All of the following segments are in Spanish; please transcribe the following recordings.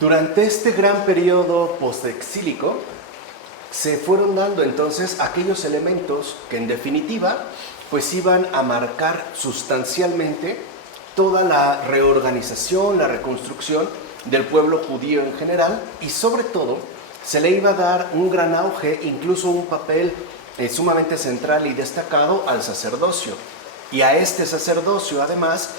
Durante este gran periodo postexílico se fueron dando entonces aquellos elementos que en definitiva pues iban a marcar sustancialmente toda la reorganización, la reconstrucción del pueblo judío en general, y sobre todo se le iba a dar un gran auge, incluso un papel sumamente central y destacado al sacerdocio, y a este sacerdocio además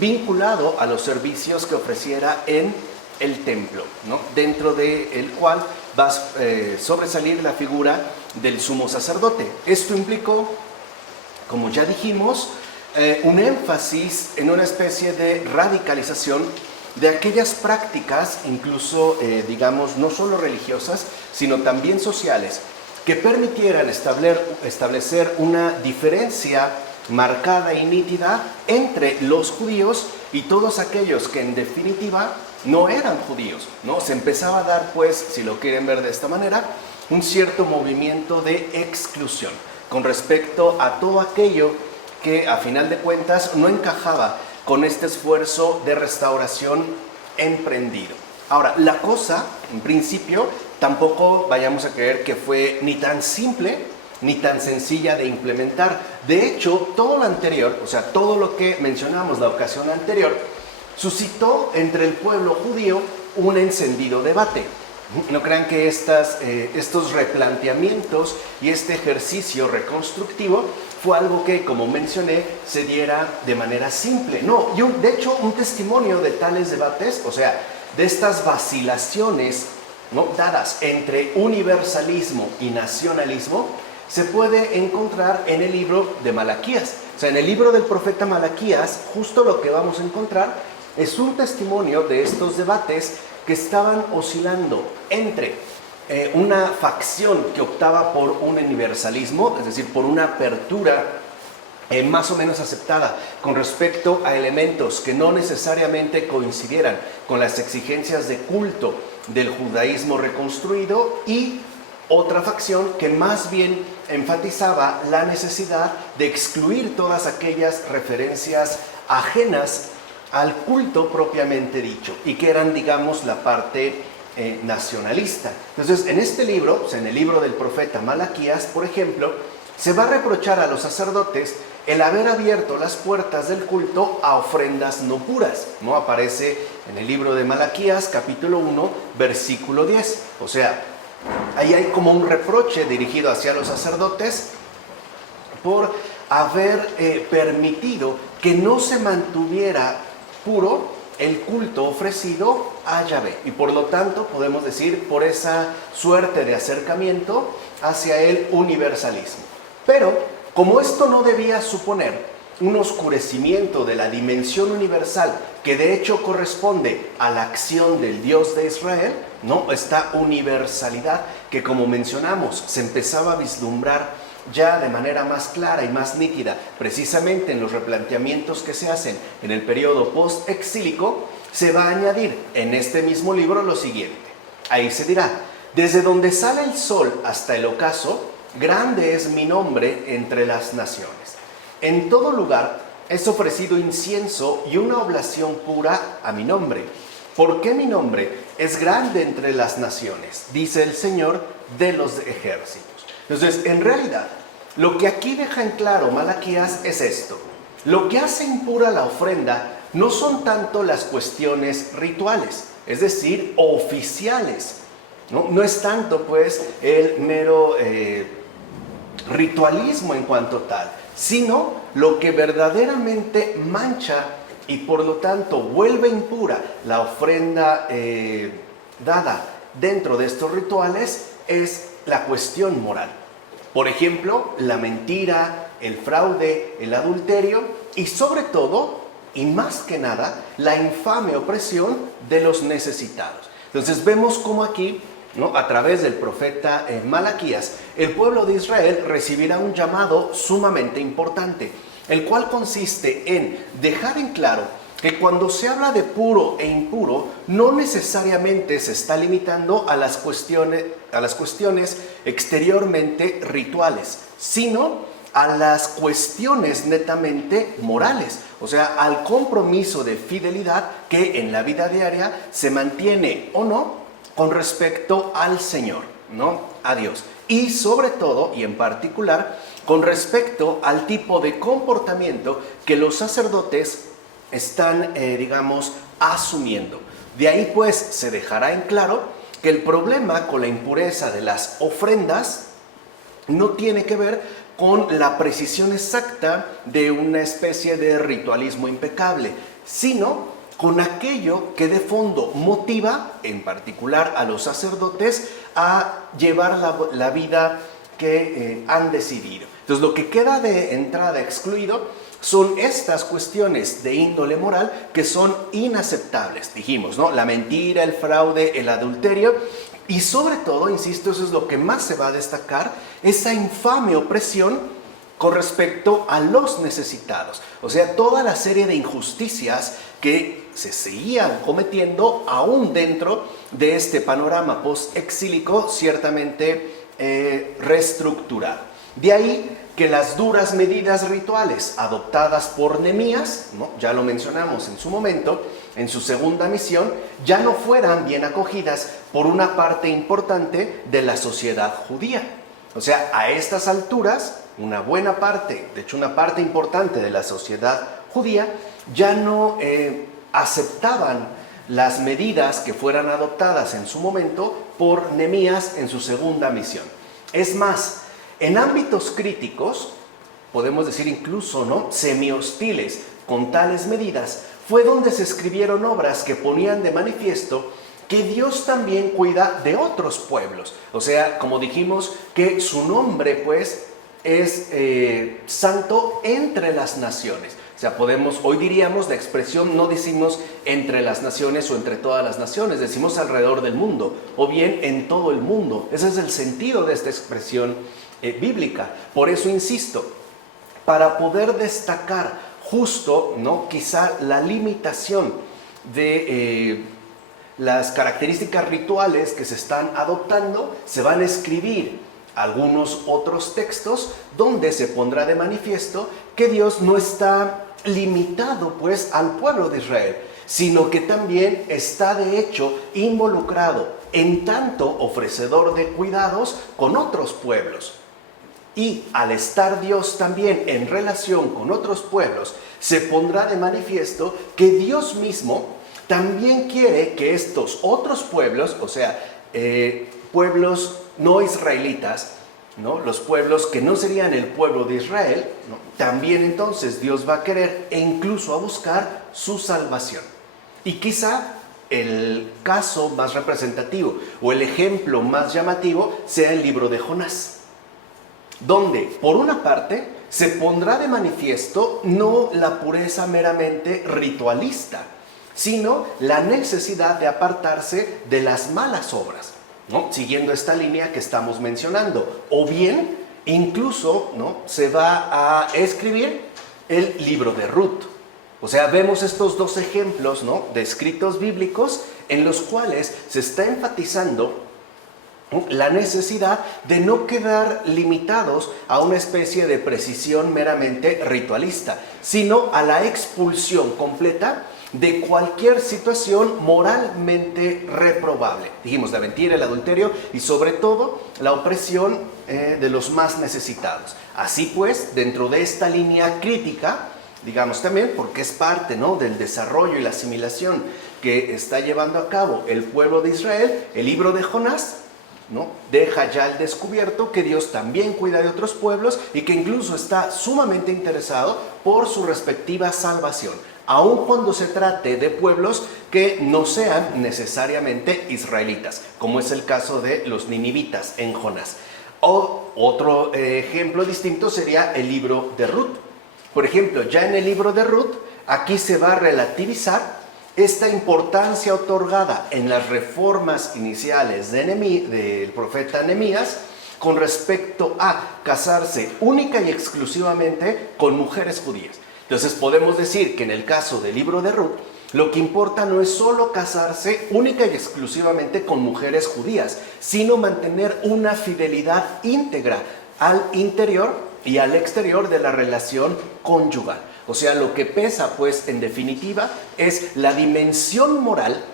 vinculado a los servicios que ofreciera en el templo, ¿no? Dentro del cual va a sobresalir la figura del sumo sacerdote. Esto implicó, como ya dijimos, un énfasis en una especie de radicalización de aquellas prácticas, incluso, digamos, no solo religiosas, sino también sociales, que permitieran establecer una diferencia marcada y nítida entre los judíos y todos aquellos que en definitiva no eran judíos, ¿no? Se empezaba a dar, pues, si lo quieren ver de esta manera, un cierto movimiento de exclusión con respecto a todo aquello que a final de cuentas no encajaba con este esfuerzo de restauración emprendido. Ahora, la cosa, en principio, tampoco vayamos a creer que fue ni tan simple ni tan sencilla de implementar. De hecho, todo lo anterior, o sea, todo lo que mencionamos la ocasión anterior, suscitó entre el pueblo judío un encendido debate. No crean que estos replanteamientos y este ejercicio reconstructivo fue algo que, como mencioné, se diera de manera simple. No, y de hecho un testimonio de tales debates, o sea, de estas vacilaciones, ¿no?, dadas entre universalismo y nacionalismo, se puede encontrar en el libro de Malaquías. O sea, en el libro del profeta Malaquías, justo lo que vamos a encontrar es un testimonio de estos debates que estaban oscilando entre una facción que optaba por un universalismo, es decir, por una apertura más o menos aceptada con respecto a elementos que no necesariamente coincidieran con las exigencias de culto del judaísmo reconstruido, y otra facción que más bien enfatizaba la necesidad de excluir todas aquellas referencias ajenas al culto propiamente dicho, y que eran, digamos, la parte nacionalista. Entonces, en este libro, o sea, en el libro del profeta Malaquías, por ejemplo, se va a reprochar a los sacerdotes el haber abierto las puertas del culto a ofrendas no puras, ¿no? Aparece en el libro de Malaquías, capítulo 1, versículo 10. O sea, ahí hay como un reproche dirigido hacia los sacerdotes por haber permitido que no se mantuviera puro el culto ofrecido a Yahvé, y por lo tanto podemos decir por esa suerte de acercamiento hacia el universalismo. Pero como esto no debía suponer un oscurecimiento de la dimensión universal, que de hecho corresponde a la acción del Dios de Israel, ¿no?, esta universalidad que, como mencionamos, se empezaba a vislumbrar ya de manera más clara y más nítida, precisamente en los replanteamientos que se hacen en el periodo post-exílico, se va a añadir en este mismo libro lo siguiente. Ahí se dirá: desde donde sale el sol hasta el ocaso, grande es mi nombre entre las naciones. En todo lugar es ofrecido incienso y una oblación pura a mi nombre. ¿Por qué mi nombre es grande entre las naciones?, dice el Señor de los ejércitos. Entonces, en realidad, lo que aquí deja en claro Malaquías es esto: lo que hace impura la ofrenda no son tanto las cuestiones rituales, es decir, oficiales, ¿no? No es tanto, pues, el mero ritualismo en cuanto tal, sino lo que verdaderamente mancha y por lo tanto vuelve impura la ofrenda dada dentro de estos rituales es la cuestión moral. Por ejemplo, la mentira, el fraude, el adulterio y sobre todo, y más que nada, la infame opresión de los necesitados. Entonces vemos cómo aquí, ¿no?, a través del profeta Malaquías, el pueblo de Israel recibirá un llamado sumamente importante, el cual consiste en dejar en claro que cuando se habla de puro e impuro, no necesariamente se está limitando a las cuestiones exteriormente rituales, sino a las cuestiones netamente morales, o sea, al compromiso de fidelidad que en la vida diaria se mantiene o no con respecto al Señor, ¿no? A Dios. Y sobre todo, y en particular, con respecto al tipo de comportamiento que los sacerdotes están, asumiendo. De ahí pues se dejará en claro que el problema con la impureza de las ofrendas no tiene que ver con la precisión exacta de una especie de ritualismo impecable, sino con aquello que de fondo motiva, en particular a los sacerdotes, a llevar la vida que han decidido. Entonces, lo que queda de entrada excluido son estas cuestiones de índole moral que son inaceptables, dijimos, ¿no? La mentira, el fraude, el adulterio y sobre todo, insisto, eso es lo que más se va a destacar, esa infame opresión con respecto a los necesitados. O sea, toda la serie de injusticias que se seguían cometiendo aún dentro de este panorama post-exílico ciertamente reestructurado. De ahí que las duras medidas rituales adoptadas por Nehemías, ¿no? Ya lo mencionamos en su momento, en su segunda misión, ya no fueran bien acogidas por una parte importante de la sociedad judía. O sea, a estas alturas, una buena parte, de hecho una parte importante de la sociedad judía, ya no aceptaban las medidas que fueran adoptadas en su momento por Nehemías en su segunda misión. Es más, en ámbitos críticos, podemos decir incluso, ¿no?, semi-hostiles con tales medidas, fue donde se escribieron obras que ponían de manifiesto que Dios también cuida de otros pueblos. O sea, como dijimos, que su nombre pues es santo entre las naciones. O sea, hoy diríamos la expresión, no decimos entre las naciones o entre todas las naciones, decimos alrededor del mundo, o bien en todo el mundo. Ese es el sentido de esta expresión bíblica. Por eso insisto, para poder destacar justo, ¿no?, quizá la limitación de las características rituales que se están adoptando, se van a escribir algunos otros textos donde se pondrá de manifiesto que Dios no está limitado pues al pueblo de Israel, sino que también está de hecho involucrado en tanto ofrecedor de cuidados con otros pueblos. Y al estar Dios también en relación con otros pueblos, se pondrá de manifiesto que Dios mismo también quiere que estos otros pueblos, o sea, pueblos no israelitas, ¿no?, los pueblos que no serían el pueblo de Israel, ¿no?, también entonces Dios va a querer e incluso a buscar su salvación. Y quizá el caso más representativo o el ejemplo más llamativo sea el libro de Jonás, donde, por una parte, se pondrá de manifiesto no la pureza meramente ritualista, sino la necesidad de apartarse de las malas obras, ¿no?, siguiendo esta línea que estamos mencionando. O bien, incluso, ¿no?, se va a escribir el libro de Ruth. O sea, vemos estos dos ejemplos, ¿no?, de escritos bíblicos en los cuales se está enfatizando la necesidad de no quedar limitados a una especie de precisión meramente ritualista, sino a la expulsión completa de cualquier situación moralmente reprobable. Dijimos la mentira, el adulterio y sobre todo la opresión de los más necesitados. Así pues, dentro de esta línea crítica, digamos también porque es parte, ¿no?, del desarrollo y la asimilación que está llevando a cabo el pueblo de Israel, el libro de Jonás, ¿no?, deja ya al descubierto que Dios también cuida de otros pueblos y que incluso está sumamente interesado por su respectiva salvación, aun cuando se trate de pueblos que no sean necesariamente israelitas, como es el caso de los ninivitas en Jonás. O otro ejemplo distinto sería el libro de Ruth. Por ejemplo, ya en el libro de Ruth, aquí se va a relativizar esta importancia otorgada en las reformas iniciales del profeta Nehemías con respecto a casarse única y exclusivamente con mujeres judías. Entonces podemos decir que en el caso del libro de Ruth, lo que importa no es solo casarse única y exclusivamente con mujeres judías, sino mantener una fidelidad íntegra al interior y al exterior de la relación conyugal. O sea, lo que pesa, pues, en definitiva, es la dimensión moral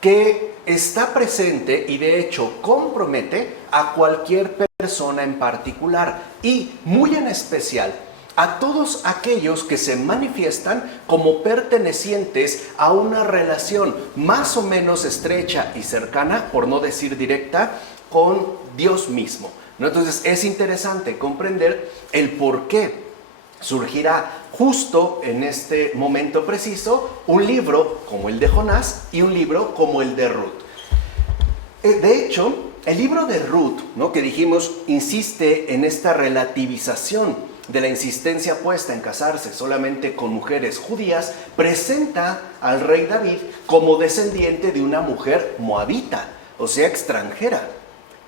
que está presente y de hecho compromete a cualquier persona en particular y muy en especial a todos aquellos que se manifiestan como pertenecientes a una relación más o menos estrecha y cercana, por no decir directa, con Dios mismo, ¿no? Entonces es interesante comprender el por qué surgirá justo en este momento preciso un libro como el de Jonás y un libro como el de Ruth. De hecho, el libro de Ruth, ¿no?, que dijimos, insiste en esta relativización de la insistencia puesta en casarse solamente con mujeres judías, presenta al rey David como descendiente de una mujer moabita, o sea, extranjera,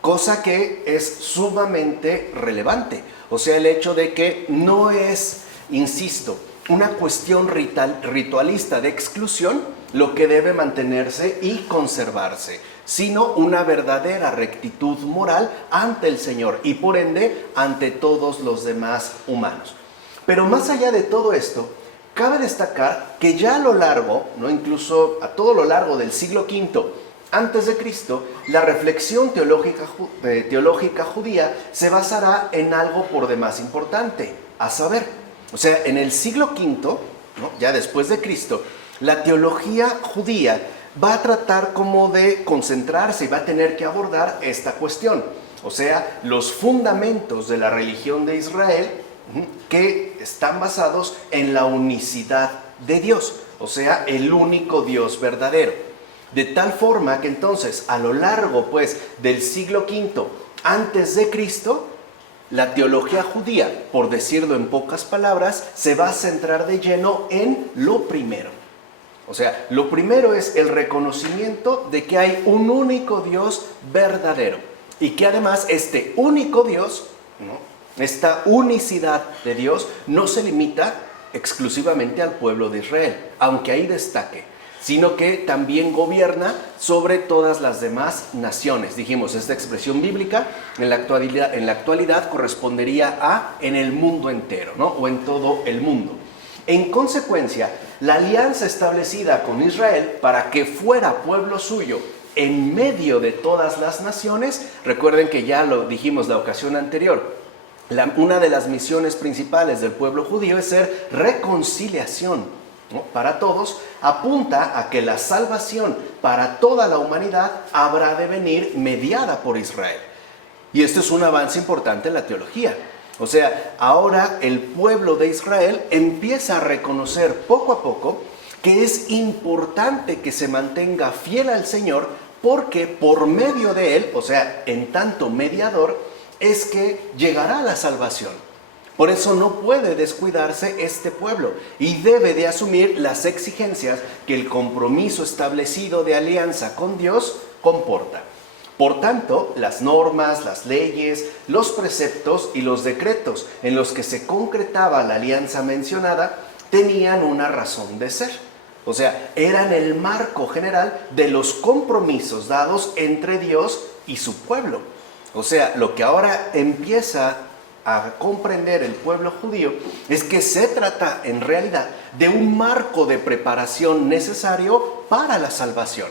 cosa que es sumamente relevante. O sea, el hecho de que no es, insisto, una cuestión ritualista de exclusión lo que debe mantenerse y conservarse, sino una verdadera rectitud moral ante el Señor y por ende ante todos los demás humanos. Pero más allá de todo esto, cabe destacar que ya a lo largo, ¿no?, incluso a todo lo largo del siglo V antes de Cristo, la reflexión teológica judía se basará en algo por demás importante, a saber, o sea, en el siglo V, ¿no?, ya después de Cristo, la teología judía va a tratar como de concentrarse y va a tener que abordar esta cuestión, o sea, los fundamentos de la religión de Israel que están basados en la unicidad de Dios, o sea, el único Dios verdadero. De tal forma que entonces, a lo largo, pues, del siglo V antes de Cristo, la teología judía, por decirlo en pocas palabras, se va a centrar de lleno en lo primero. O sea, lo primero es el reconocimiento de que hay un único Dios verdadero y que además este único Dios, ¿no?, esta unicidad de Dios no se limita exclusivamente al pueblo de Israel, aunque ahí destaque, sino que también gobierna sobre todas las demás naciones. Dijimos, esta expresión bíblica en la actualidad correspondería a en el mundo entero, ¿no?, o en todo el mundo. En consecuencia, la alianza establecida con Israel para que fuera pueblo suyo en medio de todas las naciones, recuerden que ya lo dijimos la ocasión anterior, una de las misiones principales del pueblo judío es ser reconciliación, ¿no?, para todos, apunta a que la salvación para toda la humanidad habrá de venir mediada por Israel. Y esto es un avance importante en la teología. O sea, ahora el pueblo de Israel empieza a reconocer poco a poco que es importante que se mantenga fiel al Señor porque por medio de Él, o sea, en tanto mediador, es que llegará la salvación. Por eso no puede descuidarse este pueblo y debe de asumir las exigencias que el compromiso establecido de alianza con Dios comporta. Por tanto, las normas, las leyes, los preceptos y los decretos en los que se concretaba la alianza mencionada tenían una razón de ser. O sea, eran el marco general de los compromisos dados entre Dios y su pueblo. O sea, lo que ahora empieza a comprender el pueblo judío es que se trata en realidad de un marco de preparación necesario para la salvación,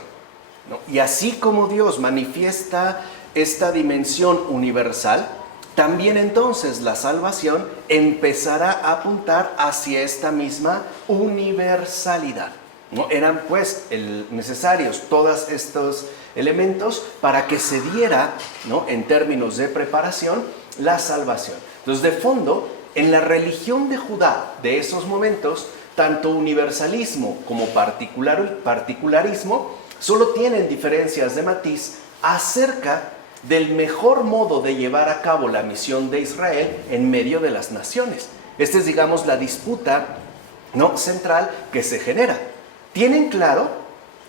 ¿no? Y así como Dios manifiesta esta dimensión universal, también entonces la salvación empezará a apuntar hacia esta misma universalidad, ¿no? Eran pues necesarios todos estos elementos para que se diera, ¿no?, en términos de preparación, la salvación. Entonces, de fondo, en la religión de Judá de esos momentos, tanto universalismo como particularismo solo tienen diferencias de matiz acerca del mejor modo de llevar a cabo la misión de Israel en medio de las naciones. Esta es, digamos, la disputa, ¿no?, central que se genera. Tienen claro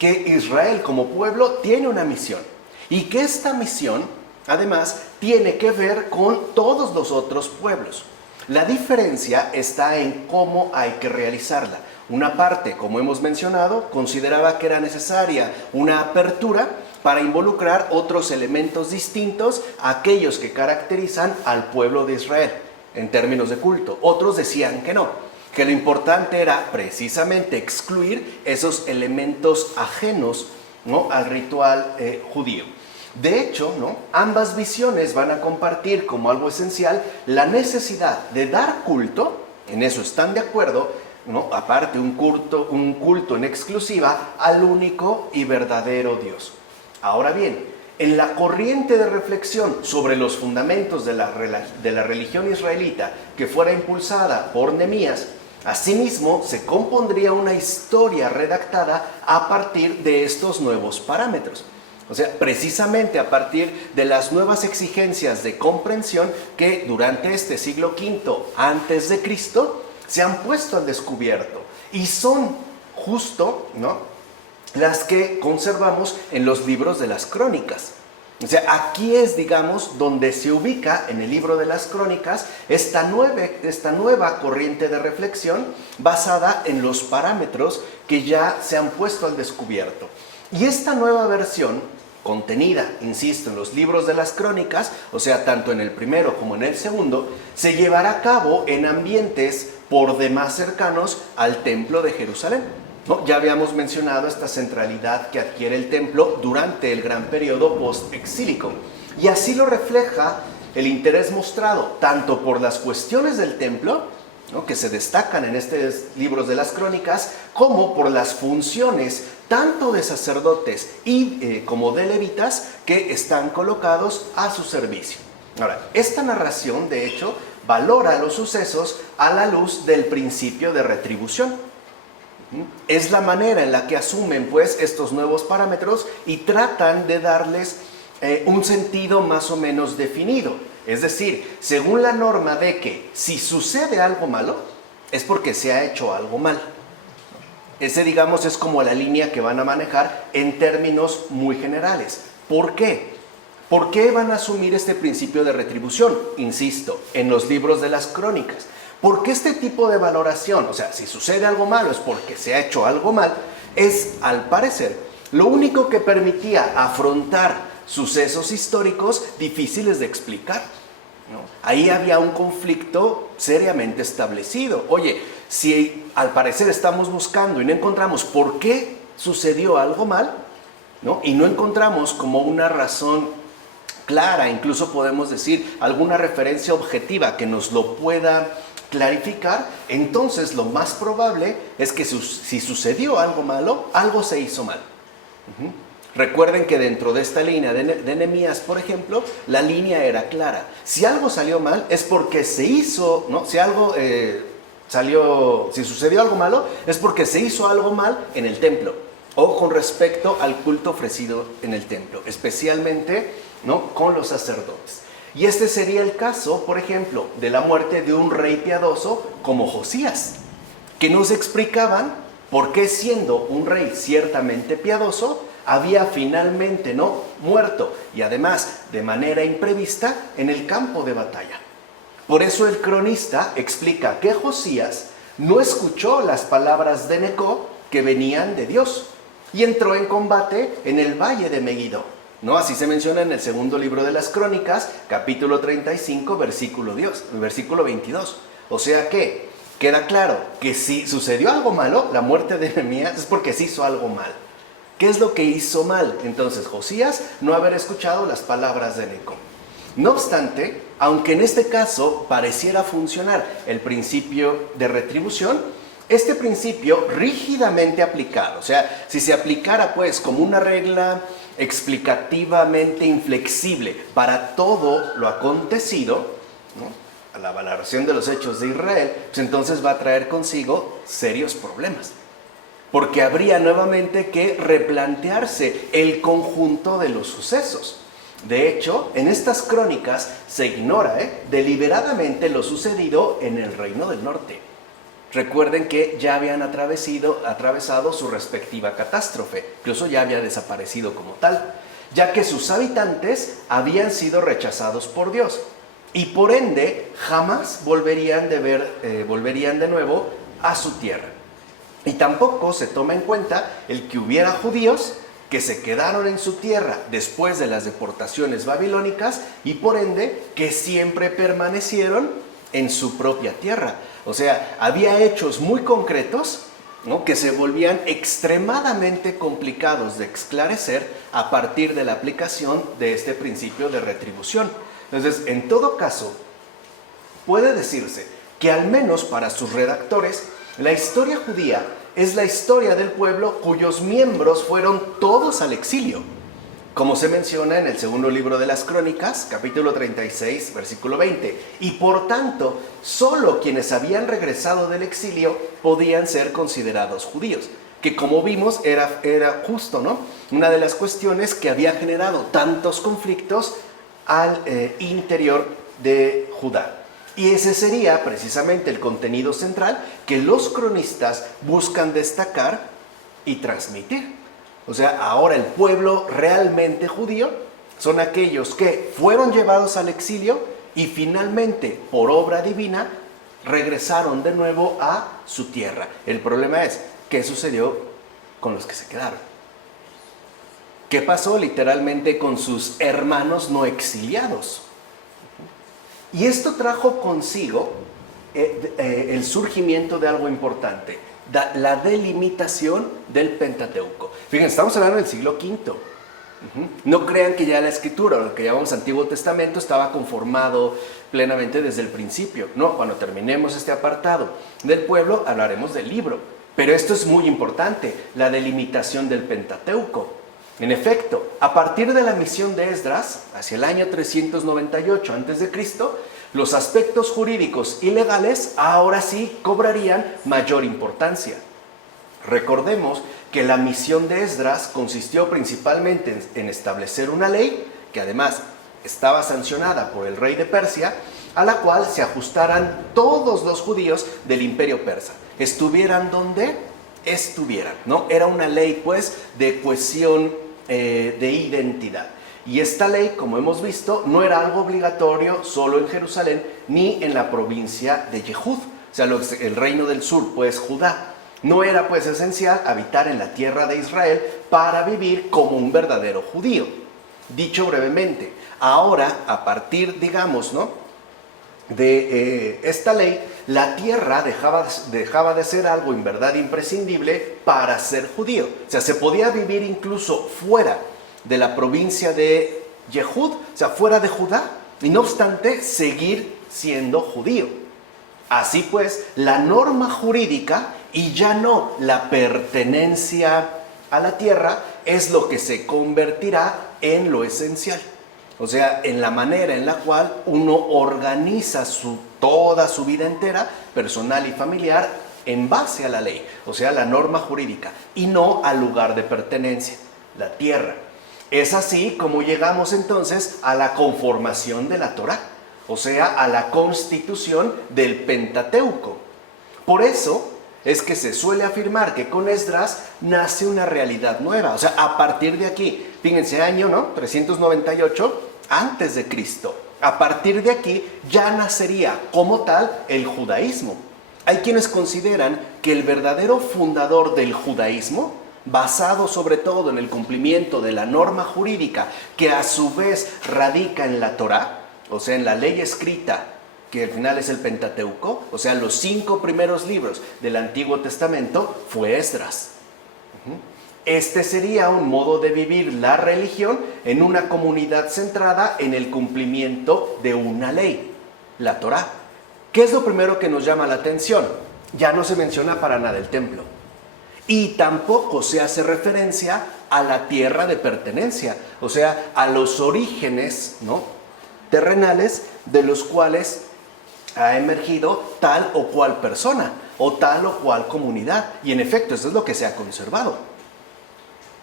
que Israel como pueblo tiene una misión y que esta misión, además, tiene que ver con todos los otros pueblos. La diferencia está en cómo hay que realizarla. Una parte, como hemos mencionado, consideraba que era necesaria una apertura para involucrar otros elementos distintos a aquellos que caracterizan al pueblo de Israel. en términos de culto. Otros decían que no, que lo importante era precisamente excluir esos elementos ajenos, ¿no?, al ritual judío. De hecho, ¿no?, ambas visiones van a compartir como algo esencial la necesidad de dar culto, en eso están de acuerdo, ¿no?, aparte un culto en exclusiva al único y verdadero Dios. Ahora bien, en la corriente de reflexión sobre los fundamentos de la religión israelita que fuera impulsada por Nehemías, asimismo se compondría una historia redactada a partir de estos nuevos parámetros. O sea, precisamente a partir de las nuevas exigencias de comprensión que durante este siglo V antes de Cristo se han puesto al descubierto y son justo, ¿no?, las que conservamos en los libros de las crónicas. O sea, aquí es, digamos, donde se ubica en el libro de las crónicas esta nueva corriente de reflexión basada en los parámetros que ya se han puesto al descubierto. Y esta nueva versión, contenida, insisto, en los libros de las crónicas, o sea, tanto en el primero como en el segundo, se llevará a cabo en ambientes por demás cercanos al templo de Jerusalén, ¿no? Ya habíamos mencionado esta centralidad que adquiere el templo durante el gran periodo post-exílico. Y así lo refleja el interés mostrado tanto por las cuestiones del templo, ¿no?, que se destacan en estos libros de las crónicas, como por las funciones tanto de sacerdotes y como de levitas que están colocados a su servicio. Ahora, esta narración, de hecho, valora los sucesos a la luz del principio de retribución. Es la manera en la que asumen, pues, estos nuevos parámetros y tratan de darles un sentido más o menos definido. Es decir, según la norma de que si sucede algo malo, es porque se ha hecho algo mal. Ese, digamos, es como la línea que van a manejar en términos muy generales. ¿Por qué? ¿Por qué van a asumir este principio de retribución? Insisto, en los libros de las crónicas. Porque este tipo de valoración, o sea, si sucede algo malo es porque se ha hecho algo mal, es, al parecer, lo único que permitía afrontar sucesos históricos difíciles de explicar, ¿no? Ahí había un conflicto seriamente establecido. Oye, si al parecer estamos buscando y no encontramos por qué sucedió algo mal, ¿no?, y no encontramos como una razón clara, incluso podemos decir alguna referencia objetiva que nos lo pueda clarificar, entonces lo más probable es que si sucedió algo malo, algo se hizo mal. Recuerden que dentro de esta línea de Nehemías, por ejemplo, la línea era clara. Si algo salió mal es porque se hizo, ¿no? Si sucedió algo malo es porque se hizo algo mal en el templo o con respecto al culto ofrecido en el templo, especialmente, ¿no?, con los sacerdotes. Y este sería el caso, por ejemplo, de la muerte de un rey piadoso como Josías, que nos explicaban por qué, siendo un rey ciertamente piadoso, había finalmente, ¿no?, muerto, y además de manera imprevista, en el campo de batalla. Por eso el cronista explica que Josías no escuchó las palabras de Necó que venían de Dios y entró en combate en el valle de Megiddo, ¿no? Así se menciona en el segundo libro de las crónicas, capítulo 35, versículo 22. O sea que queda claro que si sucedió algo malo, la muerte de Nehemías es porque se hizo algo mal. ¿Qué es lo que hizo mal? Entonces, Josías no haber escuchado las palabras de Necó. No obstante, aunque en este caso pareciera funcionar el principio de retribución, este principio rígidamente aplicado, o sea, si se aplicara pues como una regla explicativamente inflexible para todo lo acontecido, ¿no?, a la valoración de los hechos de Israel, pues entonces va a traer consigo serios problemas. Porque habría nuevamente que replantearse el conjunto de los sucesos. De hecho, en estas crónicas se ignora deliberadamente lo sucedido en el Reino del Norte. Recuerden que ya habían atravesado su respectiva catástrofe, incluso ya había desaparecido como tal, ya que sus habitantes habían sido rechazados por Dios y por ende jamás volverían de nuevo a su tierra. Y tampoco se toma en cuenta el que hubiera judíos que se quedaron en su tierra después de las deportaciones babilónicas y por ende que siempre permanecieron en su propia tierra. O sea, había hechos muy concretos, ¿no?, que se volvían extremadamente complicados de esclarecer a partir de la aplicación de este principio de retribución. Entonces, en todo caso, puede decirse que al menos para sus redactores, la historia judía es la historia del pueblo cuyos miembros fueron todos al exilio, como se menciona en el segundo libro de las Crónicas, capítulo 36, versículo 20. Y por tanto, solo quienes habían regresado del exilio podían ser considerados judíos, que como vimos era justo, ¿no?, una de las cuestiones que había generado tantos conflictos al interior de Judá. Y ese sería precisamente el contenido central que los cronistas buscan destacar y transmitir. O sea, ahora el pueblo realmente judío son aquellos que fueron llevados al exilio y finalmente, por obra divina, regresaron de nuevo a su tierra. El problema es, ¿qué sucedió con los que se quedaron? ¿Qué pasó literalmente con sus hermanos no exiliados? Y esto trajo consigo el surgimiento de algo importante, la delimitación del Pentateuco. Fíjense, estamos hablando del siglo V. No crean que ya la escritura, lo que llamamos Antiguo Testamento, estaba conformado plenamente desde el principio. No, cuando terminemos este apartado del pueblo, hablaremos del libro. Pero esto es muy importante, la delimitación del Pentateuco. En efecto, a partir de la misión de Esdras, hacia el año 398 a.C., los aspectos jurídicos y legales ahora sí cobrarían mayor importancia. Recordemos que la misión de Esdras consistió principalmente en establecer una ley, que además estaba sancionada por el rey de Persia, a la cual se ajustaran todos los judíos del imperio persa, estuvieran donde estuvieran, ¿no? Era una ley, pues, de cohesión de identidad. Y esta ley, como hemos visto, no era algo obligatorio solo en Jerusalén ni en la provincia de Yehud, o sea, el reino del sur, pues Judá. No era pues esencial habitar en la tierra de Israel para vivir como un verdadero judío. Dicho brevemente, ahora a partir, digamos, ¿no?, de esta ley, la tierra dejaba de ser algo en verdad imprescindible para ser judío. O sea, se podía vivir incluso fuera de la provincia de Yehud, o sea, fuera de Judá, y no obstante seguir siendo judío. Así pues, la norma jurídica y ya no la pertenencia a la tierra es lo que se convertirá en lo esencial. O sea, en la manera en la cual uno organiza toda su vida entera, personal y familiar, en base a la ley, o sea, la norma jurídica, y no al lugar de pertenencia, la tierra. Es así como llegamos entonces a la conformación de la Torá, o sea, a la constitución del Pentateuco. Por eso es que se suele afirmar que con Esdras nace una realidad nueva. O sea, a partir de aquí, fíjense, año, ¿no?, 398 antes de Cristo. A partir de aquí ya nacería como tal el judaísmo. Hay quienes consideran que el verdadero fundador del judaísmo, basado sobre todo en el cumplimiento de la norma jurídica, que a su vez radica en la Torá, o sea, en la ley escrita, que al final es el Pentateuco, o sea, los 5 primeros libros del Antiguo Testamento, fue Esdras. Este sería un modo de vivir la religión en una comunidad centrada en el cumplimiento de una ley, la Torá. ¿Qué es lo primero que nos llama la atención? Ya no se menciona para nada el templo. Y tampoco se hace referencia a la tierra de pertenencia, o sea, a los orígenes, ¿no?, terrenales de los cuales ha emergido tal o cual persona o tal o cual comunidad. Y en efecto, eso es lo que se ha conservado.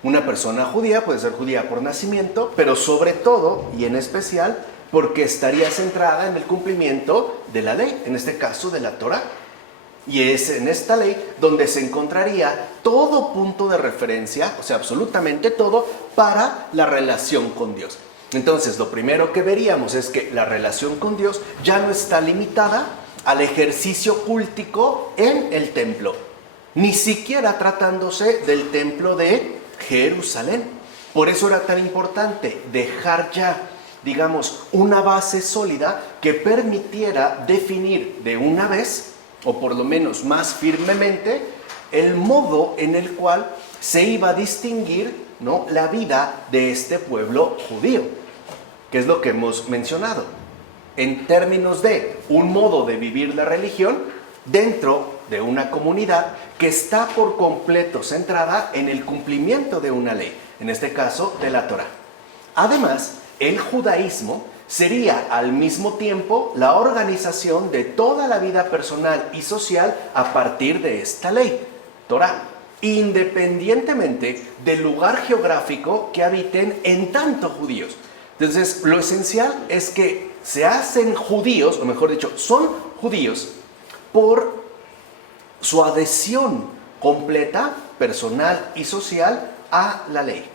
Una persona judía puede ser judía por nacimiento, pero sobre todo y en especial porque estaría centrada en el cumplimiento de la ley, en este caso de la Torá. Y es en esta ley donde se encontraría todo punto de referencia, o sea, absolutamente todo, para la relación con Dios. Entonces, lo primero que veríamos es que la relación con Dios ya no está limitada al ejercicio cultico en el templo, ni siquiera tratándose del templo de Jerusalén. Por eso era tan importante dejar ya digamos, una base sólida que permitiera definir de una vez, o por lo menos más firmemente, el modo en el cual se iba a distinguir, ¿no?, la vida de este pueblo judío, que es lo que hemos mencionado, en términos de un modo de vivir la religión dentro de una comunidad que está por completo centrada en el cumplimiento de una ley, en este caso de la Torá. Además, el judaísmo sería al mismo tiempo la organización de toda la vida personal y social a partir de esta ley, Torá, independientemente del lugar geográfico que habiten en tanto judíos. Entonces, lo esencial es que se hacen judíos, o mejor dicho, son judíos por su adhesión completa, personal y social a la ley.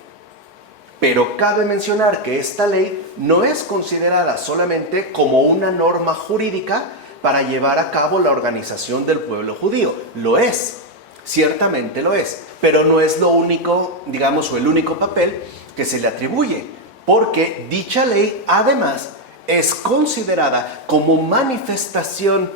Pero cabe mencionar que esta ley no es considerada solamente como una norma jurídica para llevar a cabo la organización del pueblo judío. Lo es, ciertamente lo es, pero no es lo único, digamos, o el único papel que se le atribuye, porque dicha ley además es considerada como manifestación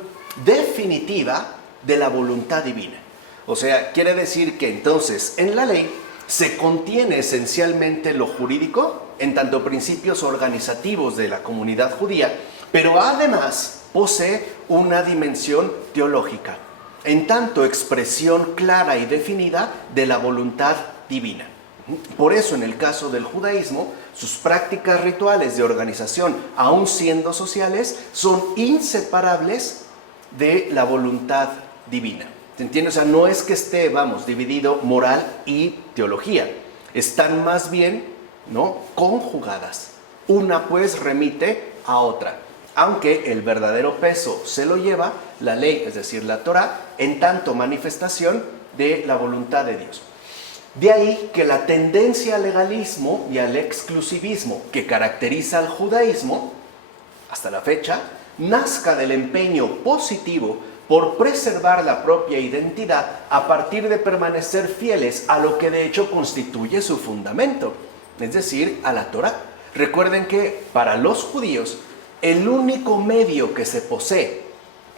definitiva de la voluntad divina. O sea, quiere decir que entonces en la ley se contiene esencialmente lo jurídico, en tanto principios organizativos de la comunidad judía, pero además posee una dimensión teológica, en tanto expresión clara y definida de la voluntad divina. Por eso, en el caso del judaísmo, sus prácticas rituales de organización, aun siendo sociales, son inseparables de la voluntad divina. ¿Se entiende? O sea, no es que esté, dividido moral y teología. Están más bien, ¿no?, conjugadas. Una pues remite a otra. Aunque el verdadero peso se lo lleva la ley, es decir, la Torá, en tanto manifestación de la voluntad de Dios. De ahí que la tendencia al legalismo y al exclusivismo que caracteriza al judaísmo, hasta la fecha, nazca del empeño positivo por preservar la propia identidad a partir de permanecer fieles a lo que de hecho constituye su fundamento, es decir, a la Torá. Recuerden que para los judíos el único medio que se posee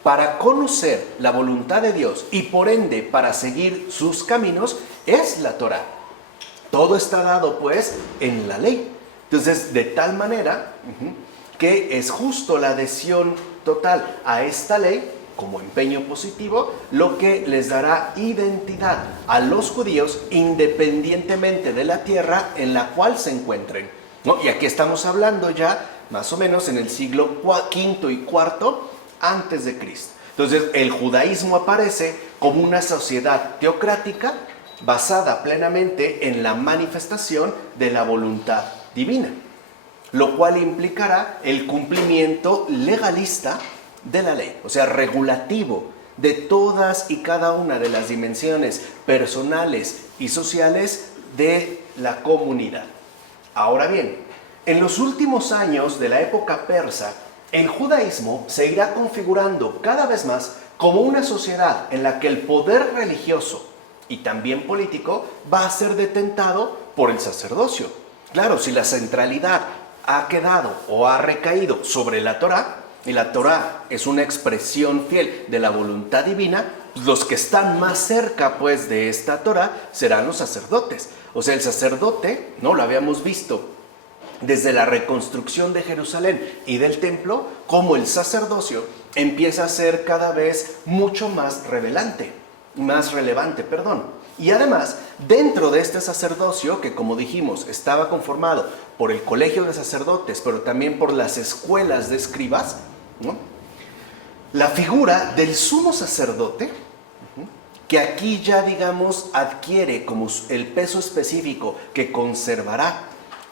para conocer la voluntad de Dios y por ende para seguir sus caminos es la Torá. Todo está dado pues en la ley. Entonces, de tal manera que es justo la adhesión total a esta ley como empeño positivo lo que les dará identidad a los judíos independientemente de la tierra en la cual se encuentren, ¿no? Y aquí estamos hablando ya más o menos en el siglo V y IV antes de Cristo. Entonces, el judaísmo aparece como una sociedad teocrática basada plenamente en la manifestación de la voluntad divina, lo cual implicará el cumplimiento legalista de la ley, o sea, regulativo de todas y cada una de las dimensiones personales y sociales de la comunidad. Ahora bien, en los últimos años de la época persa, el judaísmo se irá configurando cada vez más como una sociedad en la que el poder religioso y también político va a ser detentado por el sacerdocio. Claro, si la centralidad ha quedado o ha recaído sobre la Torá, y la Torá es una expresión fiel de la voluntad divina, los que están más cerca pues de esta Torá serán los sacerdotes. O sea, el sacerdote, ¿no?, lo habíamos visto desde la reconstrucción de Jerusalén y del templo, como el sacerdocio empieza a ser cada vez mucho más relevante. Y además, dentro de este sacerdocio, que como dijimos, estaba conformado por el colegio de sacerdotes, pero también por las escuelas de escribas, ¿no?, la figura del sumo sacerdote, que aquí ya, digamos, adquiere como el peso específico que conservará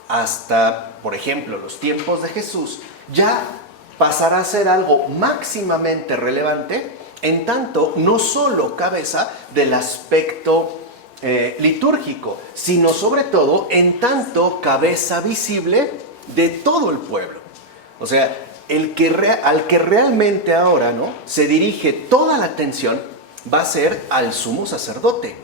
hasta, por ejemplo, los tiempos de Jesús, ya pasará a ser algo máximamente relevante, en tanto no solo cabeza del aspecto litúrgico, sino sobre todo en tanto cabeza visible de todo el pueblo. O sea, al que realmente ahora, ¿no?, se dirige toda la atención va a ser al sumo sacerdote.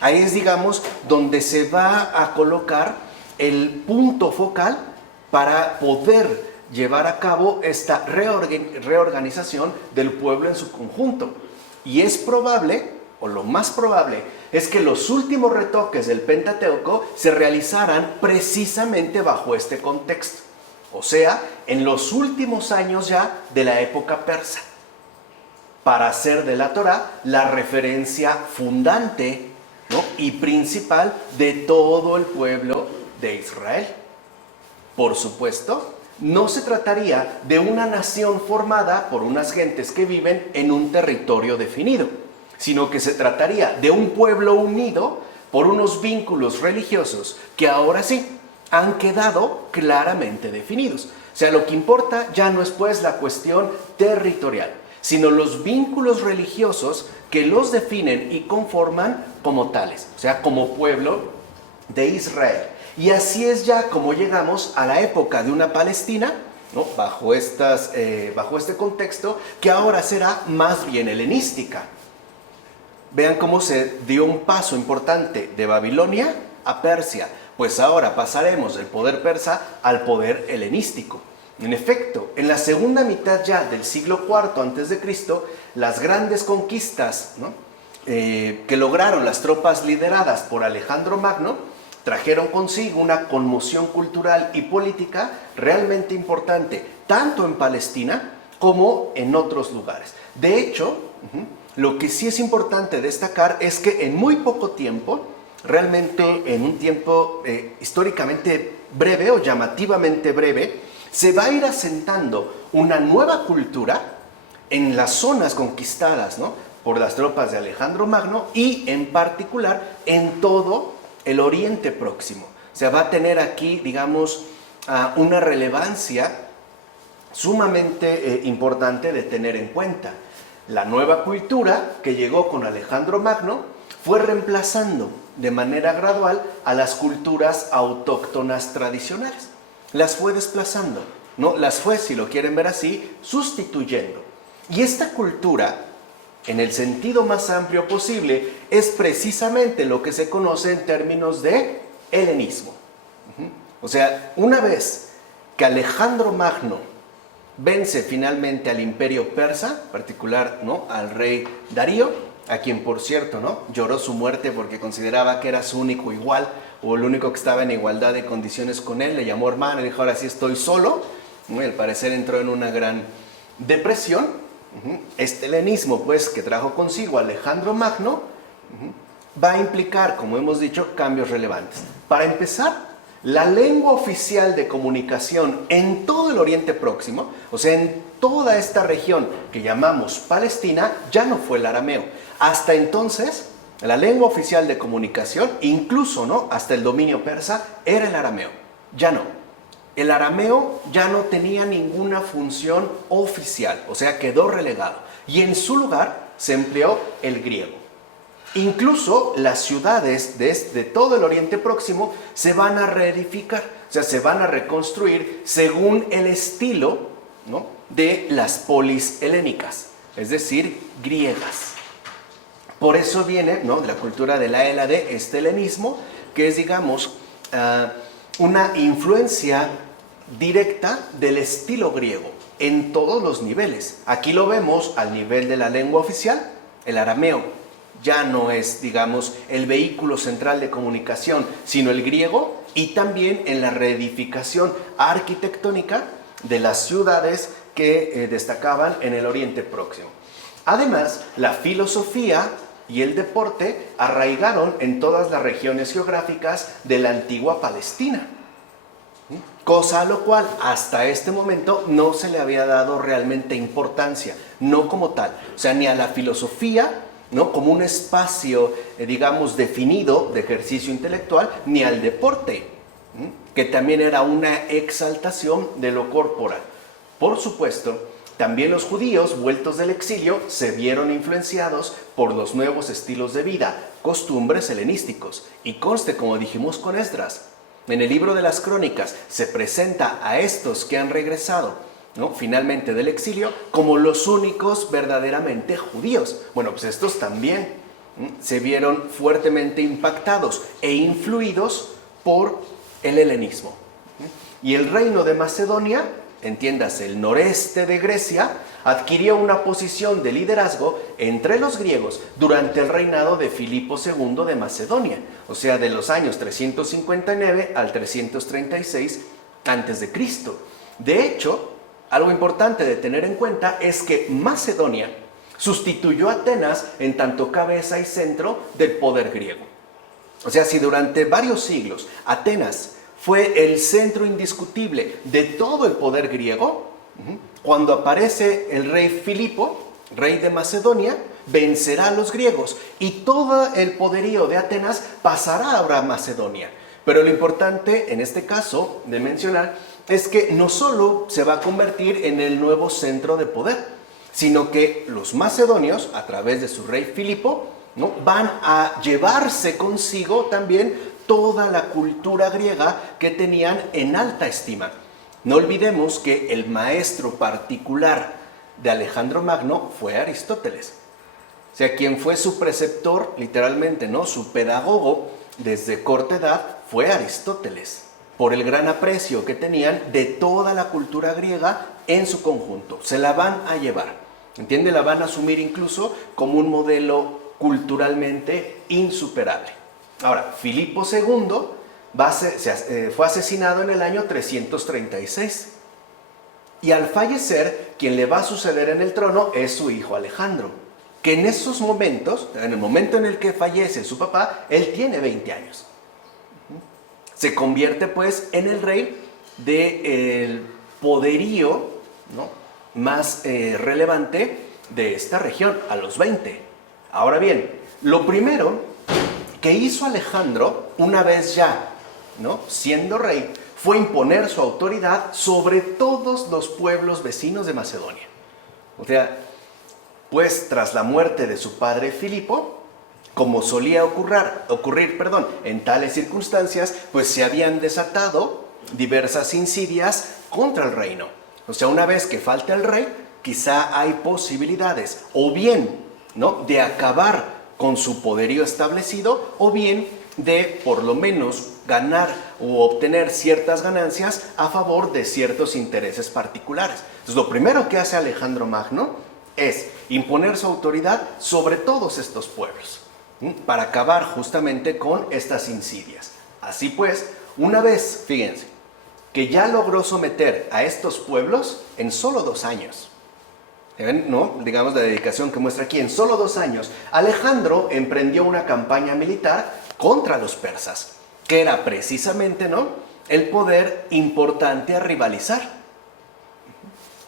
Ahí es, digamos, donde se va a colocar el punto focal para poder llevar a cabo esta reorganización del pueblo en su conjunto. Y es probable, o lo más probable, es que los últimos retoques del Pentateuco se realizaran precisamente bajo este contexto. O sea, en los últimos años ya de la época persa, para hacer de la Torá la referencia fundante, ¿no?, y principal de todo el pueblo de Israel. Por supuesto, no se trataría de una nación formada por unas gentes que viven en un territorio definido, sino que se trataría de un pueblo unido por unos vínculos religiosos que ahora sí han quedado claramente definidos. O sea, lo que importa ya no es pues la cuestión territorial, sino los vínculos religiosos que los definen y conforman como tales, o sea, como pueblo de Israel. Y así es ya como llegamos a la época de una Palestina, ¿no?, bajo este contexto, que ahora será más bien helenística. Vean cómo se dio un paso importante de Babilonia a Persia, pues ahora pasaremos del poder persa al poder helenístico. En efecto, en la segunda mitad ya del siglo IV a.C., las grandes conquistas, ¿no?, que lograron las tropas lideradas por Alejandro Magno trajeron consigo una conmoción cultural y política realmente importante, tanto en Palestina como en otros lugares. De hecho, lo que sí es importante destacar es que en muy poco tiempo, realmente en un tiempo históricamente breve o llamativamente breve, se va a ir asentando una nueva cultura en las zonas conquistadas, ¿no?, por las tropas de Alejandro Magno y en particular en todo el Oriente Próximo. O sea, va a tener aquí, digamos, una relevancia sumamente importante de tener en cuenta. La nueva cultura que llegó con Alejandro Magno fue reemplazando de manera gradual a las culturas autóctonas tradicionales. Las fue desplazando, ¿no? Las fue, si lo quieren ver así, sustituyendo. Y esta cultura, en el sentido más amplio posible, es precisamente lo que se conoce en términos de helenismo. O sea, una vez que Alejandro Magno vence finalmente al imperio persa, en particular, ¿no?, al rey Darío, a quien, por cierto, ¿no?, lloró su muerte porque consideraba que era su único igual, o el único que estaba en igualdad de condiciones con él, le llamó hermano y dijo, ahora sí estoy solo, ¿no? Y al parecer entró en una gran depresión. Este helenismo, pues, que trajo consigo Alejandro Magno, va a implicar, como hemos dicho, cambios relevantes. Para empezar, la lengua oficial de comunicación en todo el Oriente Próximo, o sea, en toda esta región que llamamos Palestina, ya no fue el arameo. Hasta entonces, la lengua oficial de comunicación, incluso, ¿no?, hasta el dominio persa, era el arameo. Ya no. El arameo ya no tenía ninguna función oficial, o sea, quedó relegado. Y en su lugar se empleó el griego. Incluso las ciudades de todo el Oriente Próximo se van a reedificar, o sea, se van a reconstruir según el estilo, ¿no?, de las polis helénicas, es decir, griegas. Por eso viene, ¿no?, la cultura de la Hélade, este helenismo, que es, digamos, una influencia directa del estilo griego en todos los niveles. Aquí lo vemos al nivel de la lengua oficial. El arameo ya no es, digamos, el vehículo central de comunicación, sino el griego, y también en la reedificación arquitectónica de las ciudades que destacaban en el Oriente Próximo. Además, la filosofía y el deporte arraigaron en todas las regiones geográficas de la antigua Palestina, cosa a lo cual hasta este momento no se le había dado realmente importancia, no como tal, o sea, ni a la filosofía, ¿no?, como un espacio, digamos, definido de ejercicio intelectual, ni al deporte, que también era una exaltación de lo corporal. Por supuesto, también los judíos, vueltos del exilio, se vieron influenciados por los nuevos estilos de vida, costumbres helenísticos. Y conste, como dijimos con Esdras, en el libro de las Crónicas se presenta a estos que han regresado, ¿no?, finalmente del exilio, como los únicos verdaderamente judíos. Bueno, pues estos también se vieron fuertemente impactados e influidos por el helenismo. Y el reino de Macedonia, entiéndase, el noreste de Grecia, adquirió una posición de liderazgo entre los griegos durante el reinado de Filipo II de Macedonia, o sea, de los años 359 al 336 a.C. De hecho, algo importante de tener en cuenta es que Macedonia sustituyó a Atenas en tanto cabeza y centro del poder griego. O sea, si durante varios siglos Atenas fue el centro indiscutible de todo el poder griego, cuando aparece el rey Filipo, rey de Macedonia, vencerá a los griegos y todo el poderío de Atenas pasará ahora a Macedonia. Pero lo importante en este caso de mencionar es que no solo se va a convertir en el nuevo centro de poder, sino que los macedonios, a través de su rey Filipo, ¿no?, van a llevarse consigo también toda la cultura griega que tenían en alta estima. No olvidemos que el maestro particular de Alejandro Magno fue Aristóteles. O sea, quien fue su preceptor, literalmente, ¿no?, su pedagogo desde corta edad fue Aristóteles, por el gran aprecio que tenían de toda la cultura griega en su conjunto. Se la van a llevar, ¿entiende? La van a asumir incluso como un modelo culturalmente insuperable. Ahora, Filipo II fue asesinado en el año 336. Y al fallecer, quien le va a suceder en el trono es su hijo Alejandro, que en esos momentos, en el momento en el que fallece su papá, él tiene 20 años. Se convierte pues en el rey del poderío, ¿no?, más relevante de esta región, a los 20. Ahora bien, lo primero que hizo Alejandro, una vez ya, ¿no?, siendo rey, fue imponer su autoridad sobre todos los pueblos vecinos de Macedonia. O sea, pues tras la muerte de su padre Filipo, como solía ocurrir en tales circunstancias, pues se habían desatado diversas insidias contra el reino. O sea, una vez que falta el rey, quizá hay posibilidades, o bien, ¿no?, de acabar con su poderío establecido, o bien de por lo menos ganar o obtener ciertas ganancias a favor de ciertos intereses particulares. Entonces, lo primero que hace Alejandro Magno es imponer su autoridad sobre todos estos pueblos, para acabar justamente con estas insidias. Así pues, una vez, fíjense, que ya logró someter a estos pueblos en solo 2 años, ¿ven? ¿No? Digamos la dedicación que muestra aquí, en solo 2 años, Alejandro emprendió una campaña militar contra los persas, que era precisamente, ¿no?, el poder importante a rivalizar.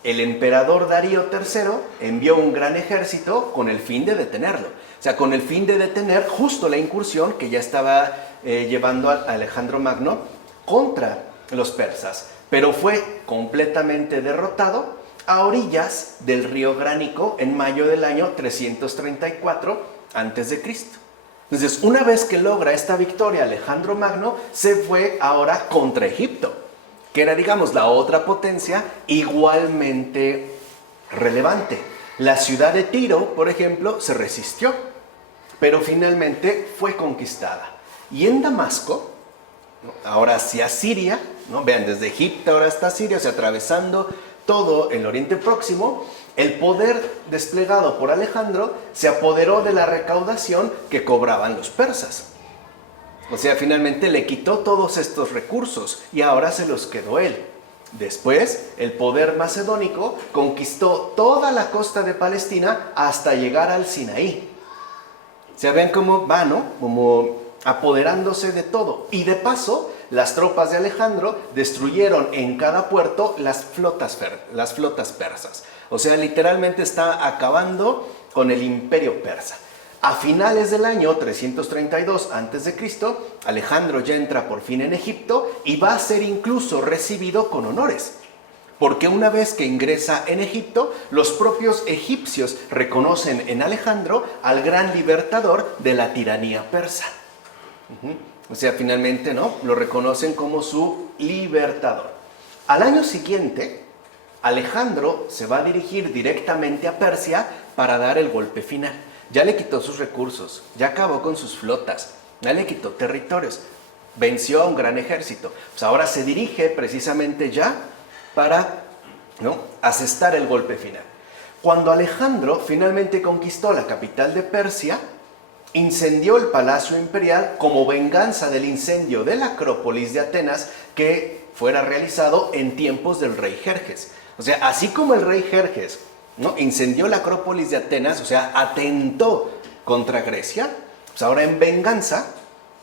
El emperador Darío III envió un gran ejército con el fin de detenerlo. O sea, con el fin de detener justo la incursión que ya estaba llevando a Alejandro Magno contra los persas. Pero fue completamente derrotado a orillas del río Gránico en mayo del año 334 a.C. Entonces, una vez que logra esta victoria Alejandro Magno, se fue ahora contra Egipto, que era, digamos, la otra potencia igualmente relevante. La ciudad de Tiro, por ejemplo, se resistió, pero finalmente fue conquistada. Y en Damasco, ¿no?, ahora hacia Siria, ¿no?, vean, desde Egipto ahora hasta Siria, o sea, atravesando todo el Oriente Próximo, el poder desplegado por Alejandro se apoderó de la recaudación que cobraban los persas. O sea, finalmente le quitó todos estos recursos y ahora se los quedó él. Después, el poder macedónico conquistó toda la costa de Palestina hasta llegar al Sinaí. O sea, ven cómo va, ¿no?, como apoderándose de todo. Y de paso, las tropas de Alejandro destruyeron en cada puerto las flotas persas. O sea, literalmente está acabando con el imperio persa. A finales del año 332 a.C., Alejandro ya entra por fin en Egipto y va a ser incluso recibido con honores. Porque una vez que ingresa en Egipto, los propios egipcios reconocen en Alejandro al gran libertador de la tiranía persa. O sea, finalmente, ¿no?, lo reconocen como su libertador. Al año siguiente, Alejandro se va a dirigir directamente a Persia para dar el golpe final. Ya le quitó sus recursos, ya acabó con sus flotas, ya le quitó territorios. venció a un gran ejército. Pues ahora se dirige precisamente ya para, ¿no?, asestar el golpe final. Cuando Alejandro finalmente conquistó la capital de Persia, incendió el palacio imperial como venganza del incendio de la Acrópolis de Atenas que fuera realizado en tiempos del rey Jerjes. O sea, así como el rey Jerjes, ¿no?, incendió la Acrópolis de Atenas, o sea, atentó contra Grecia, pues ahora en venganza,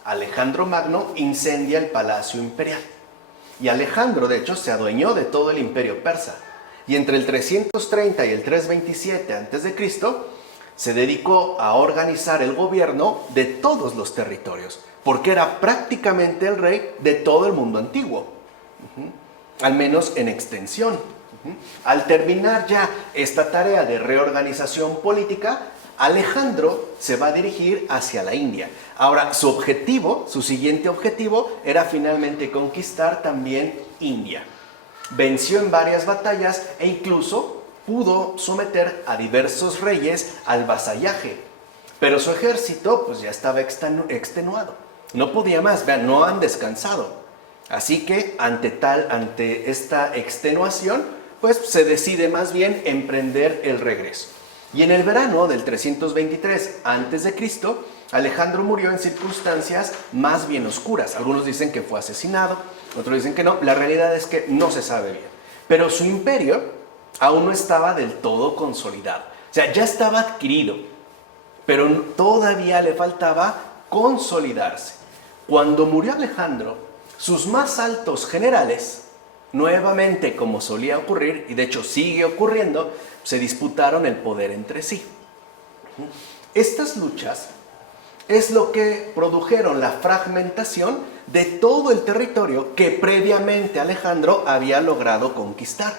Alejandro Magno incendia el palacio imperial. Y Alejandro, de hecho, se adueñó de todo el imperio persa. Y entre el 330 y el 327 a.C., se dedicó a organizar el gobierno de todos los territorios, porque era prácticamente el rey de todo el mundo antiguo, al menos en extensión. Al terminar ya esta tarea de reorganización política, Alejandro se va a dirigir hacia la India. Ahora, su siguiente objetivo, era finalmente conquistar también India. Venció en varias batallas e incluso pudo someter a diversos reyes al vasallaje. Pero su ejército pues ya estaba extenuado. No podía más, vean, no han descansado. Así que ante esta extenuación, pues se decide más bien emprender el regreso. Y en el verano del 323 a.C., Alejandro murió en circunstancias más bien oscuras. Algunos dicen que fue asesinado, otros dicen que no. La realidad es que no se sabe bien. Pero su imperio aún no estaba del todo consolidado. O sea, ya estaba adquirido, pero todavía le faltaba consolidarse. Cuando murió Alejandro, sus más altos generales, nuevamente como solía ocurrir, y de hecho sigue ocurriendo, se disputaron el poder entre sí. Estas luchas es lo que produjeron la fragmentación de todo el territorio que previamente Alejandro había logrado conquistar.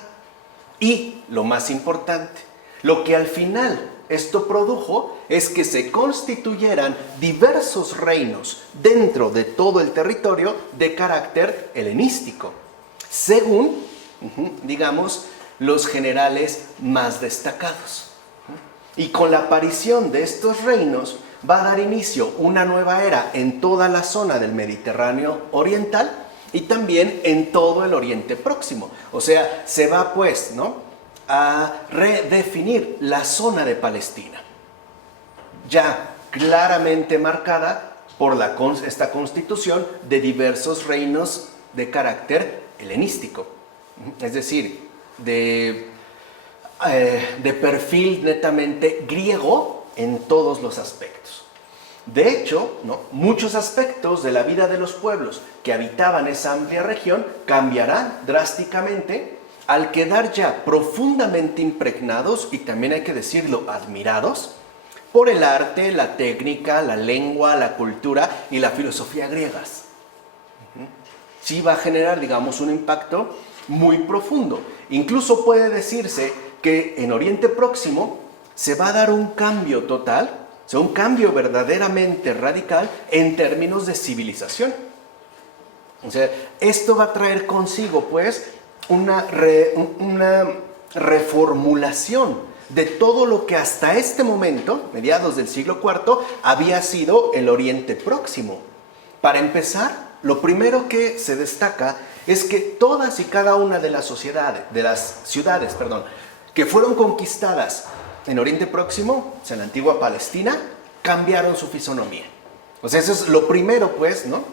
Y lo más importante, lo que al final esto produjo es que se constituyeran diversos reinos dentro de todo el territorio de carácter helenístico, según, digamos, los generales más destacados. Y con la aparición de estos reinos va a dar inicio una nueva era en toda la zona del Mediterráneo oriental y también en todo el Oriente Próximo. O sea, se va pues, ¿no?, a redefinir la zona de Palestina, ya claramente marcada por esta constitución de diversos reinos de carácter helenístico, es decir, de perfil netamente griego en todos los aspectos. De hecho, ¿no?, muchos aspectos de la vida de los pueblos que habitaban esa amplia región cambiarán drásticamente al quedar ya profundamente impregnados, y también hay que decirlo, admirados, por el arte, la técnica, la lengua, la cultura y la filosofía griegas. Sí va a generar, digamos, un impacto muy profundo. Incluso puede decirse que en Oriente Próximo se va a dar un cambio total, o sea, un cambio verdaderamente radical en términos de civilización. O sea, esto va a traer consigo, pues, una reformulación de todo lo que hasta este momento, mediados del siglo IV, había sido el Oriente Próximo. Para empezar, lo primero que se destaca es que todas y cada una de las ciudades que fueron conquistadas en Oriente Próximo, o sea, en la antigua Palestina, cambiaron su fisonomía. O sea, eso es lo primero, pues, ¿no?,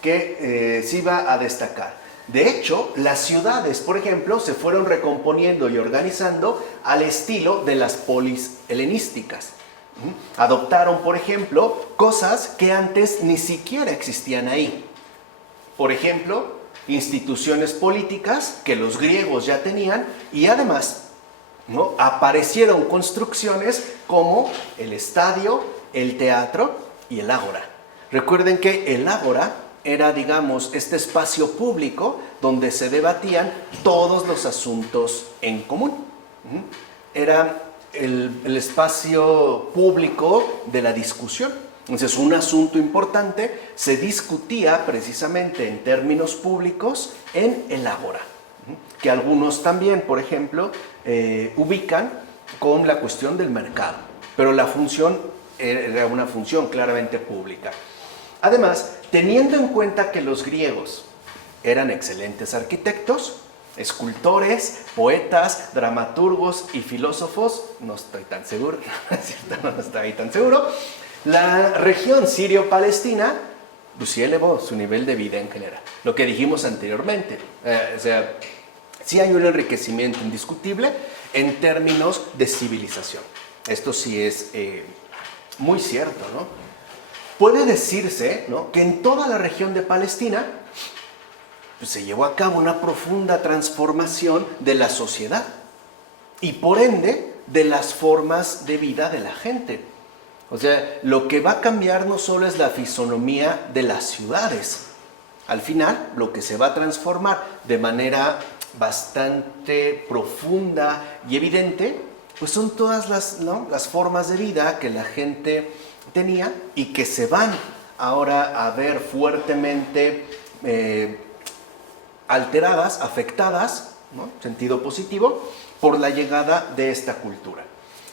que se iba a destacar. De hecho, las ciudades, por ejemplo, se fueron recomponiendo y organizando al estilo de las polis helenísticas. Adoptaron, por ejemplo, cosas que antes ni siquiera existían ahí. Por ejemplo, instituciones políticas que los griegos ya tenían, y además, ¿no?, aparecieron construcciones como el estadio, el teatro y el ágora. Recuerden que el ágora era, digamos, este espacio público donde se debatían todos los asuntos en común. Era el espacio público de la discusión. Entonces, un asunto importante se discutía precisamente en términos públicos en el ágora, que algunos también, por ejemplo, ubican con la cuestión del mercado, pero la función era una función claramente pública. Además, teniendo en cuenta que los griegos eran excelentes arquitectos, escultores, poetas, dramaturgos y filósofos, no estoy tan seguro, no es cierto, no estoy tan seguro, la región sirio-palestina pues sí elevó su nivel de vida en general, lo que dijimos anteriormente, o sea, sí hay un enriquecimiento indiscutible en términos de civilización. Esto sí es muy cierto, ¿no? Puede decirse, ¿no?, que en toda la región de Palestina pues, se llevó a cabo una profunda transformación de la sociedad y por ende de las formas de vida de la gente. O sea, lo que va a cambiar no solo es la fisonomía de las ciudades. Al final, lo que se va a transformar de manera bastante profunda y evidente, pues son todas las, ¿no?, las formas de vida que la gente tenía y que se van ahora a ver fuertemente alteradas, afectadas, ¿no?, sentido positivo, por la llegada de esta cultura.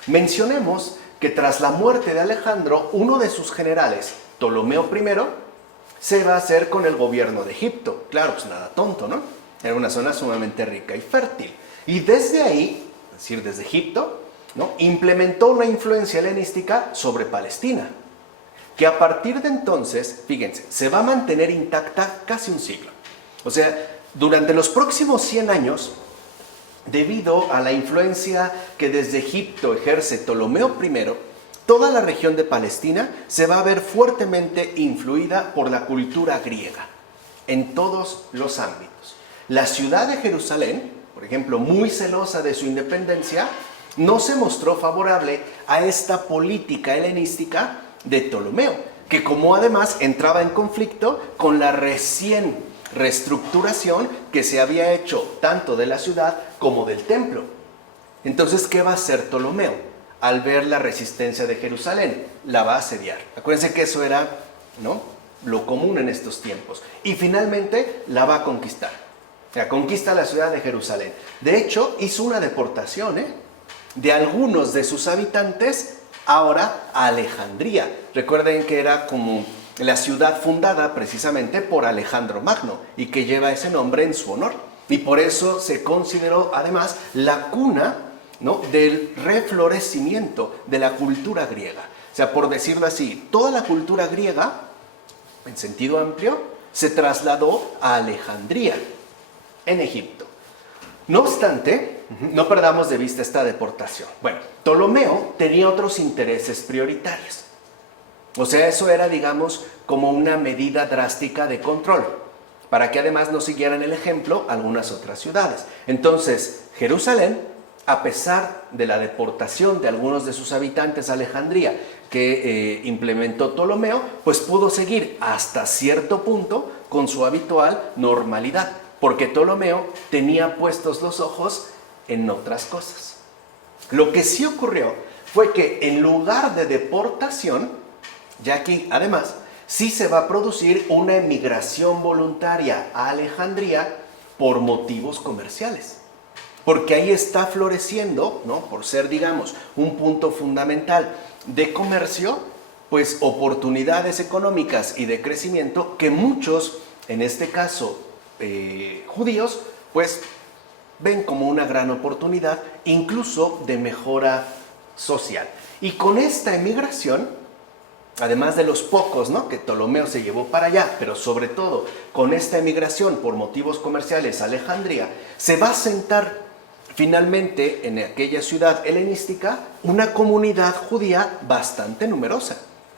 Mencionemos que tras la muerte de Alejandro, uno de sus generales, Ptolomeo I, se va a hacer con el gobierno de Egipto. Claro, pues nada tonto, ¿no? Era una zona sumamente rica y fértil. Y desde ahí, es decir, desde Egipto, ¿no?, implementó una influencia helenística sobre Palestina, que a partir de entonces, fíjense, se va a mantener intacta casi un siglo. O sea, durante los próximos 100 años, debido a la influencia que desde Egipto ejerce Ptolomeo I, toda la región de Palestina se va a ver fuertemente influida por la cultura griega, en todos los ámbitos. La ciudad de Jerusalén, por ejemplo, muy celosa de su independencia, no se mostró favorable a esta política helenística de Ptolomeo, que como además entraba en conflicto con la recién reestructuración que se había hecho tanto de la ciudad como del templo. Entonces, ¿qué va a hacer Ptolomeo? Al ver la resistencia de Jerusalén, la va a asediar. Acuérdense que eso era, ¿no?, lo común en estos tiempos. Y finalmente la va a conquistar. O sea, conquista la ciudad de Jerusalén. De hecho, hizo una deportación de algunos de sus habitantes ahora a Alejandría. Recuerden que era como la ciudad fundada precisamente por Alejandro Magno y que lleva ese nombre en su honor. Y por eso se consideró además la cuna, ¿no?, del reflorecimiento de la cultura griega. O sea, por decirlo así, toda la cultura griega, en sentido amplio, se trasladó a Alejandría, en Egipto. No obstante, no perdamos de vista esta deportación. Bueno, Ptolomeo tenía otros intereses prioritarios. O sea, eso era, digamos, como una medida drástica de control, para que además no siguieran el ejemplo algunas otras ciudades. Entonces, Jerusalén, a pesar de la deportación de algunos de sus habitantes a Alejandría que implementó Ptolomeo, pues pudo seguir hasta cierto punto con su habitual normalidad, porque Ptolomeo tenía puestos los ojos en otras cosas. Lo que sí ocurrió fue que en lugar de deportación, ya aquí, además, sí se va a producir una emigración voluntaria a Alejandría por motivos comerciales. Porque ahí está floreciendo, ¿no?, por ser, digamos, un punto fundamental de comercio, pues oportunidades económicas y de crecimiento que muchos, en este caso judíos, pues ven como una gran oportunidad, incluso de mejora social. Y con esta emigración, además de los pocos, ¿no?, que Ptolomeo se llevó para allá, pero sobre todo con esta emigración por motivos comerciales a Alejandría, se va a asentar finalmente en aquella ciudad helenística una comunidad judía bastante numerosa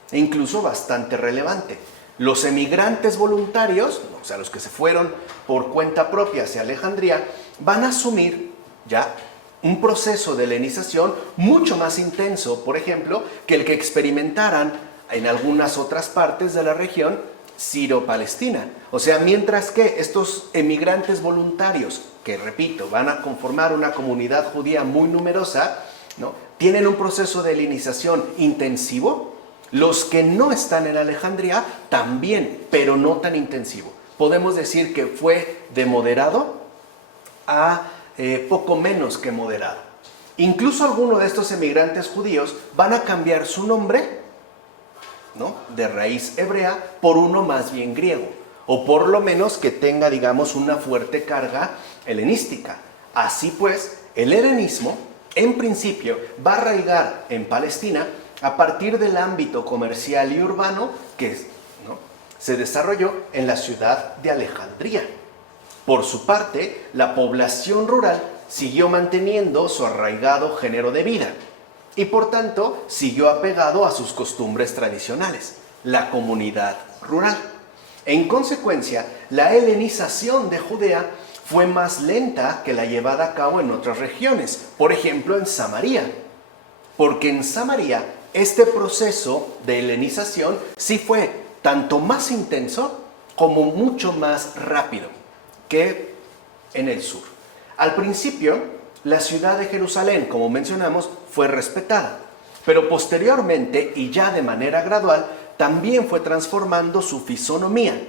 e incluso bastante relevante. Los emigrantes voluntarios, o sea, los que se fueron por cuenta propia hacia Alejandría, van a asumir ya un proceso de helenización mucho más intenso, por ejemplo, que el que experimentaran en algunas otras partes de la región siro-palestina. O sea, mientras que estos emigrantes voluntarios, que repito, van a conformar una comunidad judía muy numerosa, ¿no?, tienen un proceso de helenización intensivo, los que no están en Alejandría también, pero no tan intensivo. Podemos decir que fue de moderado a poco menos que moderado. Incluso algunos de estos emigrantes judíos van a cambiar su nombre ¿no?, de raíz hebrea por uno más bien griego, o por lo menos que tenga, digamos, una fuerte carga helenística. Así pues, el helenismo, en principio, va a arraigar en Palestina a partir del ámbito comercial y urbano que, ¿no?, se desarrolló en la ciudad de Alejandría. Por su parte, la población rural siguió manteniendo su arraigado género de vida y por tanto siguió apegado a sus costumbres tradicionales, la comunidad rural. En consecuencia, la helenización de Judea fue más lenta que la llevada a cabo en otras regiones, por ejemplo en Samaria, porque en Samaria este proceso de helenización sí fue tanto más intenso como mucho más rápido que en el sur. Al principio, la ciudad de Jerusalén, como mencionamos, fue respetada, pero posteriormente y ya de manera gradual, también fue transformando su fisonomía,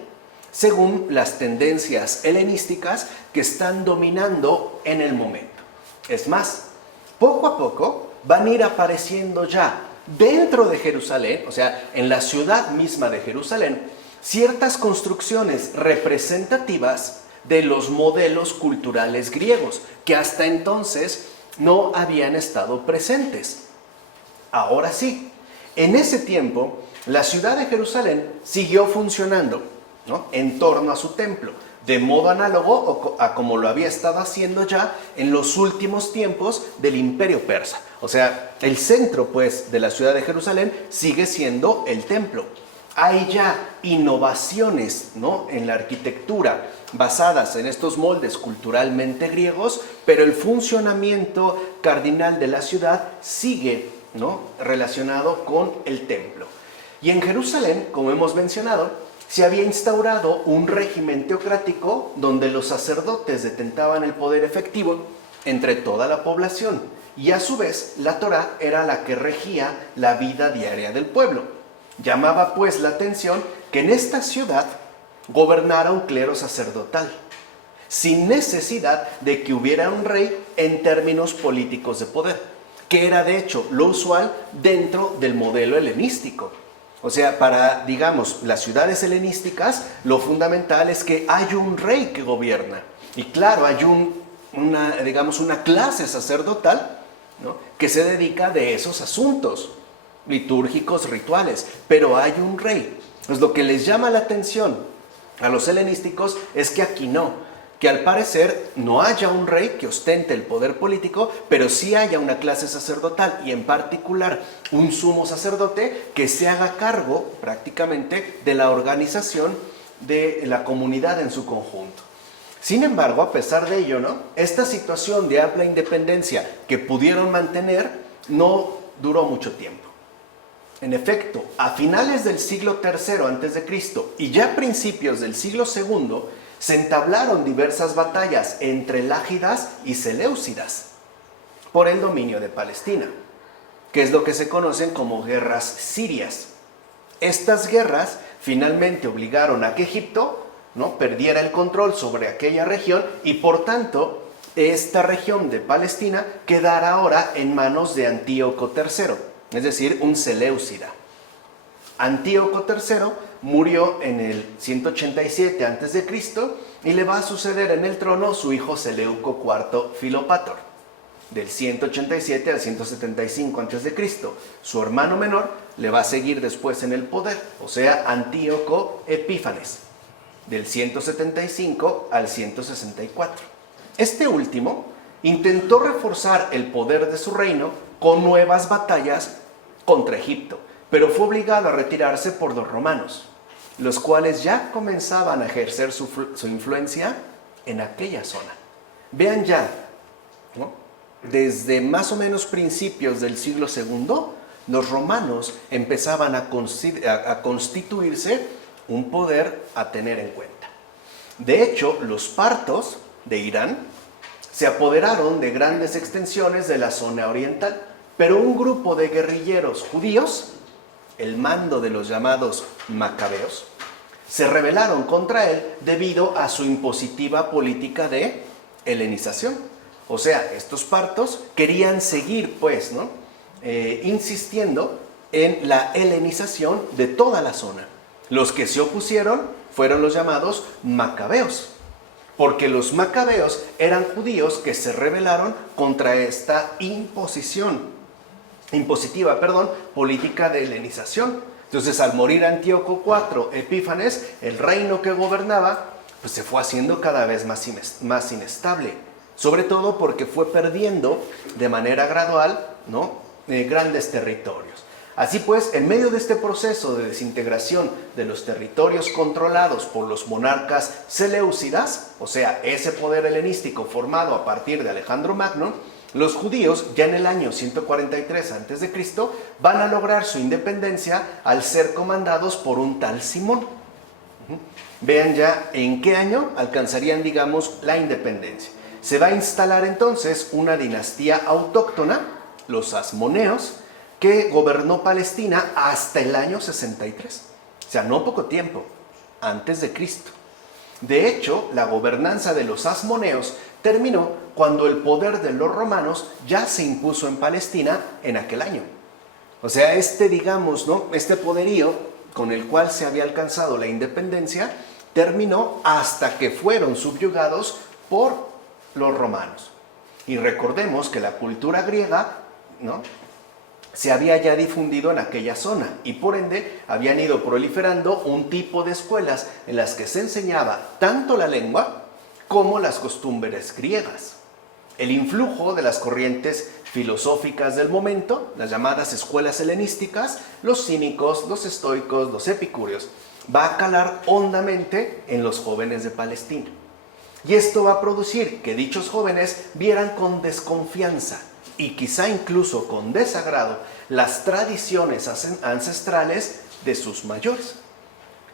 según las tendencias helenísticas que están dominando en el momento. Es más, poco a poco van a ir apareciendo ya dentro de Jerusalén, o sea, en la ciudad misma de Jerusalén, ciertas construcciones representativas de los modelos culturales griegos, que hasta entonces no habían estado presentes. Ahora sí, en ese tiempo, la ciudad de Jerusalén siguió funcionando, ¿no?, en torno a su templo, de modo análogo a como lo había estado haciendo ya en los últimos tiempos del Imperio Persa. O sea, el centro, pues, de la ciudad de Jerusalén sigue siendo el templo. Hay ya innovaciones, ¿no?, en la arquitectura basadas en estos moldes culturalmente griegos, pero el funcionamiento cardinal de la ciudad sigue, ¿no?, relacionado con el templo. Y en Jerusalén, como hemos mencionado, se había instaurado un régimen teocrático donde los sacerdotes detentaban el poder efectivo entre toda la población y a su vez la Torá era la que regía la vida diaria del pueblo. Llamaba pues la atención que en esta ciudad gobernara un clero sacerdotal, sin necesidad de que hubiera un rey en términos políticos de poder, que era de hecho lo usual dentro del modelo helenístico. O sea, para, digamos, las ciudades helenísticas, lo fundamental es que hay un rey que gobierna. Y claro, hay una clase sacerdotal, ¿no?, que se dedica de esos asuntos litúrgicos, rituales, pero hay un rey. Pues lo que les llama la atención a los helenísticos es que aquí no, que al parecer no haya un rey que ostente el poder político, pero sí haya una clase sacerdotal y en particular un sumo sacerdote que se haga cargo prácticamente de la organización de la comunidad en su conjunto. Sin embargo, a pesar de ello, ¿no?, esta situación de amplia independencia que pudieron mantener no duró mucho tiempo. En efecto, a finales del siglo III a.C. y ya a principios del siglo II, se entablaron diversas batallas entre lágidas y seleucidas por el dominio de Palestina, que es lo que se conocen como guerras sirias. Estas guerras finalmente obligaron a que Egipto, ¿no?, perdiera el control sobre aquella región y por tanto esta región de Palestina quedara ahora en manos de Antíoco III, es decir, un seleucida. Antíoco III murió en el 187 a.C. y le va a suceder en el trono su hijo Seleuco IV Filópator, del 187 al 175 a.C. Su hermano menor le va a seguir después en el poder, o sea, Antíoco Epífanes, del 175 al 164. Este último intentó reforzar el poder de su reino con nuevas batallas contra Egipto, pero fue obligado a retirarse por los romanos, los cuales ya comenzaban a ejercer su influencia en aquella zona. Vean ya, ¿no?, desde más o menos principios del siglo II, los romanos empezaban a constituirse un poder a tener en cuenta. De hecho, los partos de Irán se apoderaron de grandes extensiones de la zona oriental, pero un grupo de guerrilleros judíos, el mando de los llamados macabeos, se rebelaron contra él debido a su impositiva política de helenización. O sea, estos partos querían seguir, pues, ¿no?, insistiendo en la helenización de toda la zona. Los que se opusieron fueron los llamados macabeos, porque los macabeos eran judíos que se rebelaron contra esta impositiva política de helenización. Entonces, al morir Antíoco IV Epífanes, el reino que gobernaba pues se fue haciendo cada vez más inestable, sobre todo porque fue perdiendo de manera gradual, ¿no?, grandes territorios. Así pues, en medio de este proceso de desintegración de los territorios controlados por los monarcas seleucidas, o sea, ese poder helenístico formado a partir de Alejandro Magno, los judíos, ya en el año 143 a.C., van a lograr su independencia al ser comandados por un tal Simón. Vean ya en qué año alcanzarían, digamos, la independencia. Se va a instalar entonces una dinastía autóctona, los asmoneos, que gobernó Palestina hasta el año 63. O sea, no poco tiempo antes de Cristo. De hecho, la gobernanza de los asmoneos terminó cuando el poder de los romanos ya se impuso en Palestina en aquel año. O sea, digamos, ¿no?, este poderío con el cual se había alcanzado la independencia terminó hasta que fueron subyugados por los romanos. Y recordemos que la cultura griega, ¿no?, se había ya difundido en aquella zona y por ende habían ido proliferando un tipo de escuelas en las que se enseñaba tanto la lengua como las costumbres griegas. El influjo de las corrientes filosóficas del momento, las llamadas escuelas helenísticas, los cínicos, los estoicos, los epicúreos, va a calar hondamente en los jóvenes de Palestina. Y esto va a producir que dichos jóvenes vieran con desconfianza y quizá incluso con desagrado las tradiciones ancestrales de sus mayores.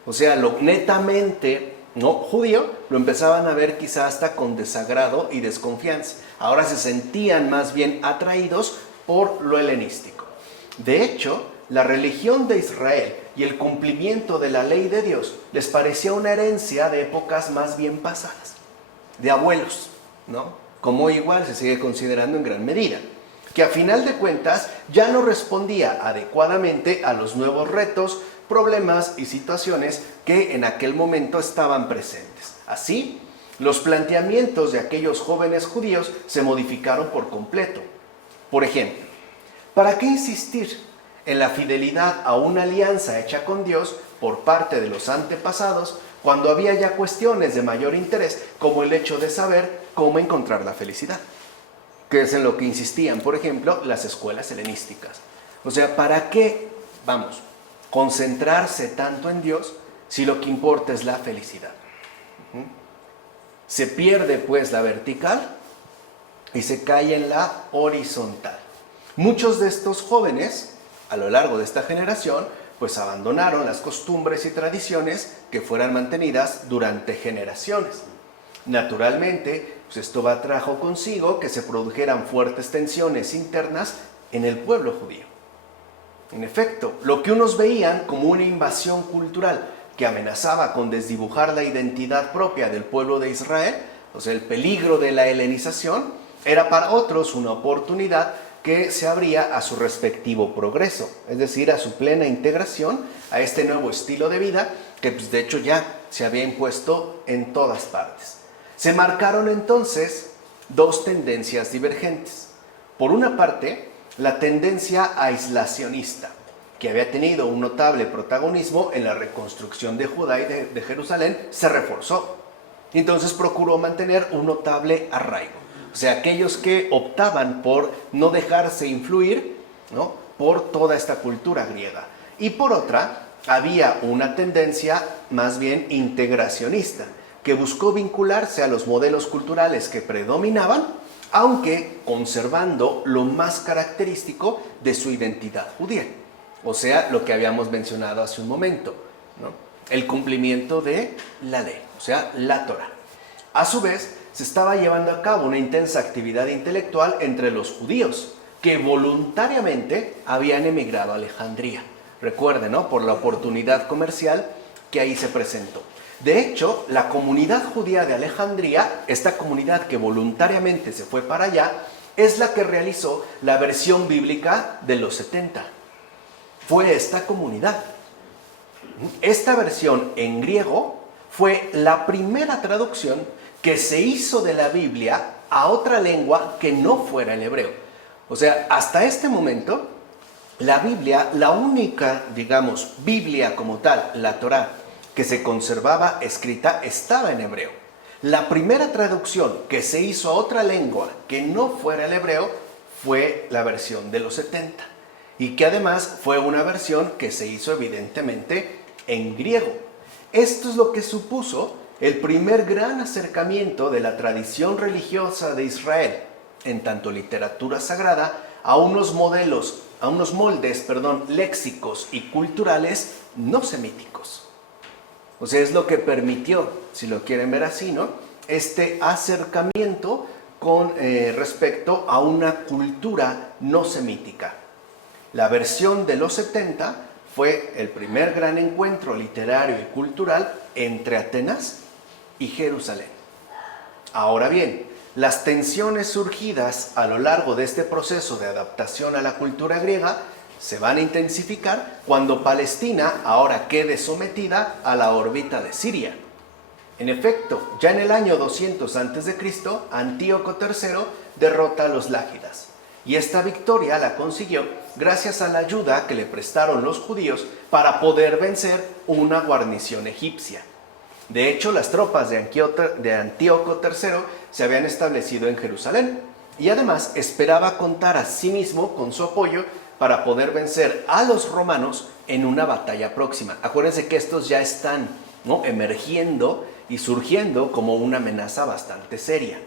O sea, lo netamente no judío lo empezaban a ver quizá hasta con desagrado y desconfianza. Ahora se sentían más bien atraídos por lo helenístico. De hecho, la religión de Israel y el cumplimiento de la ley de Dios les parecía una herencia de épocas más bien pasadas, de abuelos, ¿no?, como igual se sigue considerando en gran medida, que a final de cuentas ya no respondía adecuadamente a los nuevos retos, problemas y situaciones que en aquel momento estaban presentes. Así, los planteamientos de aquellos jóvenes judíos se modificaron por completo. Por ejemplo, ¿para qué insistir en la fidelidad a una alianza hecha con Dios por parte de los antepasados cuando había ya cuestiones de mayor interés, como el hecho de saber cómo encontrar la felicidad? Que es en lo que insistían, por ejemplo, las escuelas helenísticas. O sea, ¿para qué, concentrarse tanto en Dios si lo que importa es la felicidad? Se pierde pues la vertical y se cae en la horizontal. Muchos de estos jóvenes, a lo largo de esta generación, pues abandonaron las costumbres y tradiciones que fueran mantenidas durante generaciones. Naturalmente, pues esto trajo consigo que se produjeran fuertes tensiones internas en el pueblo judío. En efecto, lo que unos veían como una invasión cultural que amenazaba con desdibujar la identidad propia del pueblo de Israel, o sea, el peligro de la helenización, era para otros una oportunidad que se abría a su respectivo progreso, es decir, a su plena integración a este nuevo estilo de vida que pues, de hecho ya se había impuesto en todas partes. Se marcaron entonces dos tendencias divergentes. Por una parte, la tendencia aislacionista, que había tenido un notable protagonismo en la reconstrucción de Judá y de Jerusalén, se reforzó. Y entonces procuró mantener un notable arraigo. O sea, aquellos que optaban por no dejarse influir, ¿no?, por toda esta cultura griega. Y por otra, había una tendencia más bien integracionista, que buscó vincularse a los modelos culturales que predominaban, aunque conservando lo más característico de su identidad judía. O sea, lo que habíamos mencionado hace un momento, ¿no?, el cumplimiento de la ley, o sea, la Torá. A su vez, se estaba llevando a cabo una intensa actividad intelectual entre los judíos, que voluntariamente habían emigrado a Alejandría. Recuerden, ¿no?, por la oportunidad comercial que ahí se presentó. De hecho, la comunidad judía de Alejandría, esta comunidad que voluntariamente se fue para allá, es la que realizó la versión bíblica de los 70. fue esta comunidad. Esta versión en griego fue la primera traducción que se hizo de la Biblia a otra lengua que no fuera el hebreo. O sea, hasta este momento, la Biblia, la única, digamos, Biblia como tal, la Torá, que se conservaba escrita, estaba en hebreo. La primera traducción que se hizo a otra lengua que no fuera el hebreo fue la versión de los 70. Y que además fue una versión que se hizo evidentemente en griego. Esto es lo que supuso el primer gran acercamiento de la tradición religiosa de Israel, en tanto literatura sagrada, a unos moldes, léxicos y culturales no semíticos. O sea, es lo que permitió, si lo quieren ver así, ¿no?, este acercamiento con respecto a una cultura no semítica. La versión de los 70 fue el primer gran encuentro literario y cultural entre Atenas y Jerusalén. Ahora bien, las tensiones surgidas a lo largo de este proceso de adaptación a la cultura griega se van a intensificar cuando Palestina ahora quede sometida a la órbita de Siria. En efecto, ya en el año 200 a.C., Antíoco III derrota a los lágidas. Y esta victoria la consiguió gracias a la ayuda que le prestaron los judíos para poder vencer una guarnición egipcia. De hecho, las tropas de Antíoco III se habían establecido en Jerusalén y además esperaba contar a sí mismo con su apoyo para poder vencer a los romanos en una batalla próxima. Acuérdense que estos ya están, ¿no?, emergiendo y surgiendo como una amenaza bastante seria.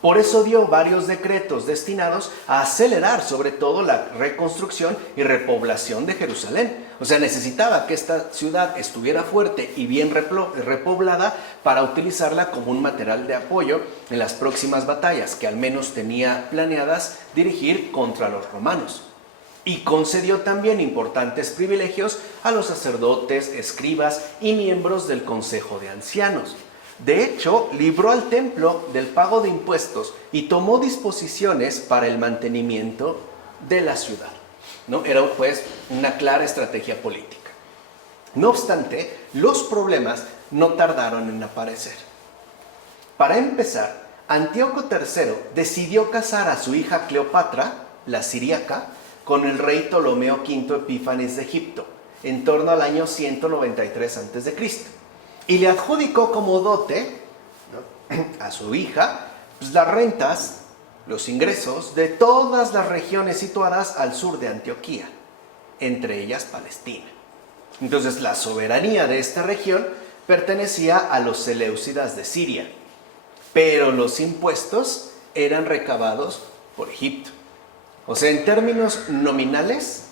Por eso dio varios decretos destinados a acelerar sobre todo la reconstrucción y repoblación de Jerusalén. O sea, necesitaba que esta ciudad estuviera fuerte y bien repoblada para utilizarla como un material de apoyo en las próximas batallas que al menos tenía planeadas dirigir contra los romanos. Y concedió también importantes privilegios a los sacerdotes, escribas y miembros del Consejo de Ancianos. De hecho, libró al templo del pago de impuestos y tomó disposiciones para el mantenimiento de la ciudad, ¿no? Era pues una clara estrategia política. No obstante, los problemas no tardaron en aparecer. Para empezar, Antíoco III decidió casar a su hija Cleopatra, la siríaca, con el rey Ptolomeo V Epífanes de Egipto, en torno al año 193 a.C., y le adjudicó como dote, ¿no?, a su hija, pues, las rentas, los ingresos de todas las regiones situadas al sur de Antioquía, entre ellas Palestina. Entonces la soberanía de esta región pertenecía a los seleucidas de Siria, pero los impuestos eran recabados por Egipto. O sea, en términos nominales,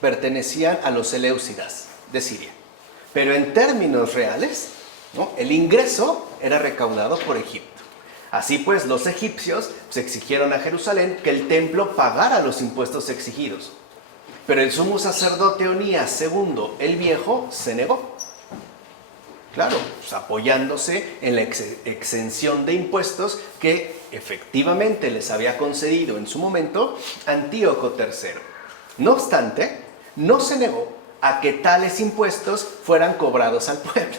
pertenecían a los seleucidas de Siria. Pero en términos reales, ¿no?, el ingreso era recaudado por Egipto. Así pues, los egipcios se exigieron a Jerusalén que el templo pagara los impuestos exigidos. Pero el sumo sacerdote Onías II el Viejo se negó. Claro, pues apoyándose en la exención de impuestos que efectivamente les había concedido en su momento Antíoco III. No obstante, no se negó a que tales impuestos fueran cobrados al pueblo.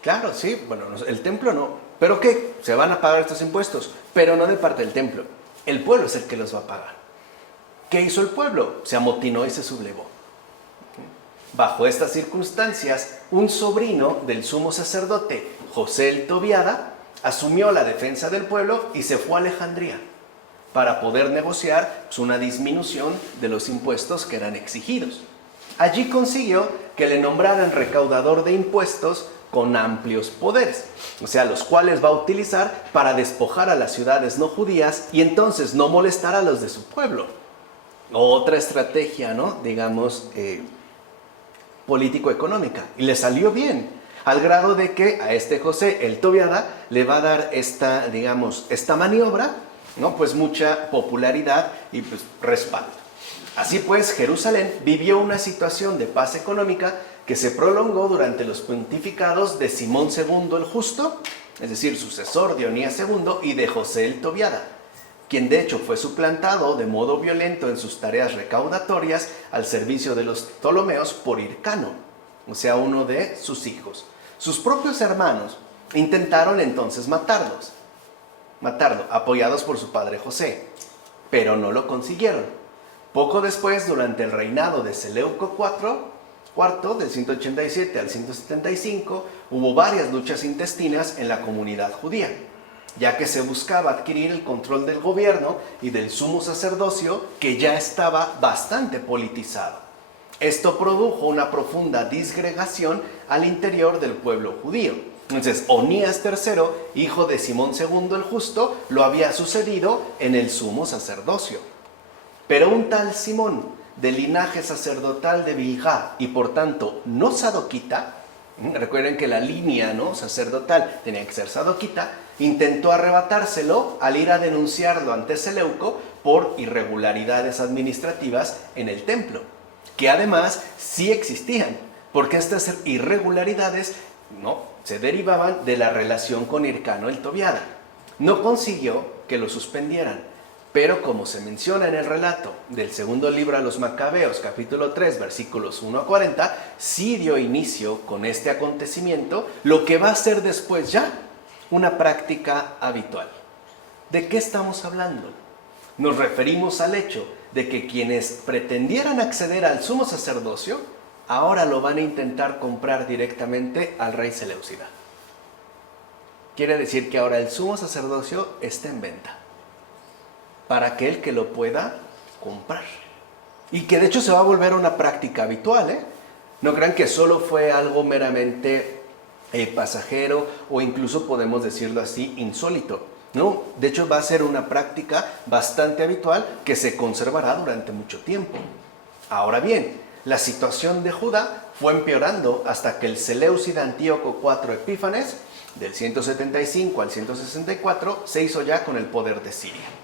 Claro, sí, bueno, el templo no. ¿Pero qué? Se van a pagar estos impuestos, pero no de parte del templo. El pueblo es el que los va a pagar. ¿Qué hizo el pueblo? Se amotinó y se sublevó. Bajo estas circunstancias, un sobrino del sumo sacerdote, José el Tobiada, asumió la defensa del pueblo y se fue a Alejandría para poder negociar una disminución de los impuestos que eran exigidos. Allí consiguió que le nombraran recaudador de impuestos con amplios poderes, o sea, los cuales va a utilizar para despojar a las ciudades no judías y entonces no molestar a los de su pueblo. Otra estrategia, ¿no?, digamos, político-económica, y le salió bien, al grado de que a este José el Tobiada le va a dar esta, digamos, esta maniobra, ¿no?, pues mucha popularidad y pues respaldo. Así pues, Jerusalén vivió una situación de paz económica que se prolongó durante los pontificados de Simón II el Justo, es decir, sucesor de Onías II, y de José el Tobiada. quien de hecho fue suplantado de modo violento en sus tareas recaudatorias al servicio de los Ptolomeos por Hircano, o sea, uno de sus hijos. Sus propios hermanos intentaron entonces matarlo, apoyados por su padre José, pero no lo consiguieron. Poco después, durante el reinado de Seleuco IV, del 187 al 175, hubo varias luchas intestinas en la comunidad judía, ya que se buscaba adquirir el control del gobierno y del sumo sacerdocio, que ya estaba bastante politizado. Esto produjo una profunda disgregación al interior del pueblo judío. Entonces, Onías III, hijo de Simón II el Justo, lo había sucedido en el sumo sacerdocio. Pero un tal Simón, del linaje sacerdotal de Bilhá y por tanto no sadoquita, recuerden que la línea sacerdotal tenía que ser sadoquita, intentó arrebatárselo al ir a denunciarlo ante Seleuco por irregularidades administrativas en el templo, que además sí existían, porque estas irregularidades se derivaban de la relación con Hircano el Tobiada. No consiguió que lo suspendieran, pero como se menciona en el relato del segundo libro a los Macabeos, capítulo 3, versículos 1 a 40, sí dio inicio con este acontecimiento lo que va a ser después ya una práctica habitual. ¿De qué estamos hablando? Nos referimos al hecho de que quienes pretendieran acceder al sumo sacerdocio, ahora lo van a intentar comprar directamente al rey Seleucida. Quiere decir que ahora el sumo sacerdocio está en venta para aquel que lo pueda comprar. Y que de hecho se va a volver una práctica habitual, ¿eh? No crean que solo fue algo meramente pasajero o incluso podemos decirlo así, insólito. No, de hecho va a ser una práctica bastante habitual que se conservará durante mucho tiempo. Ahora bien, la situación de Judá fue empeorando hasta que el Seleucida Antíoco IV Epífanes, del 175 al 164, se hizo ya con el poder de Siria.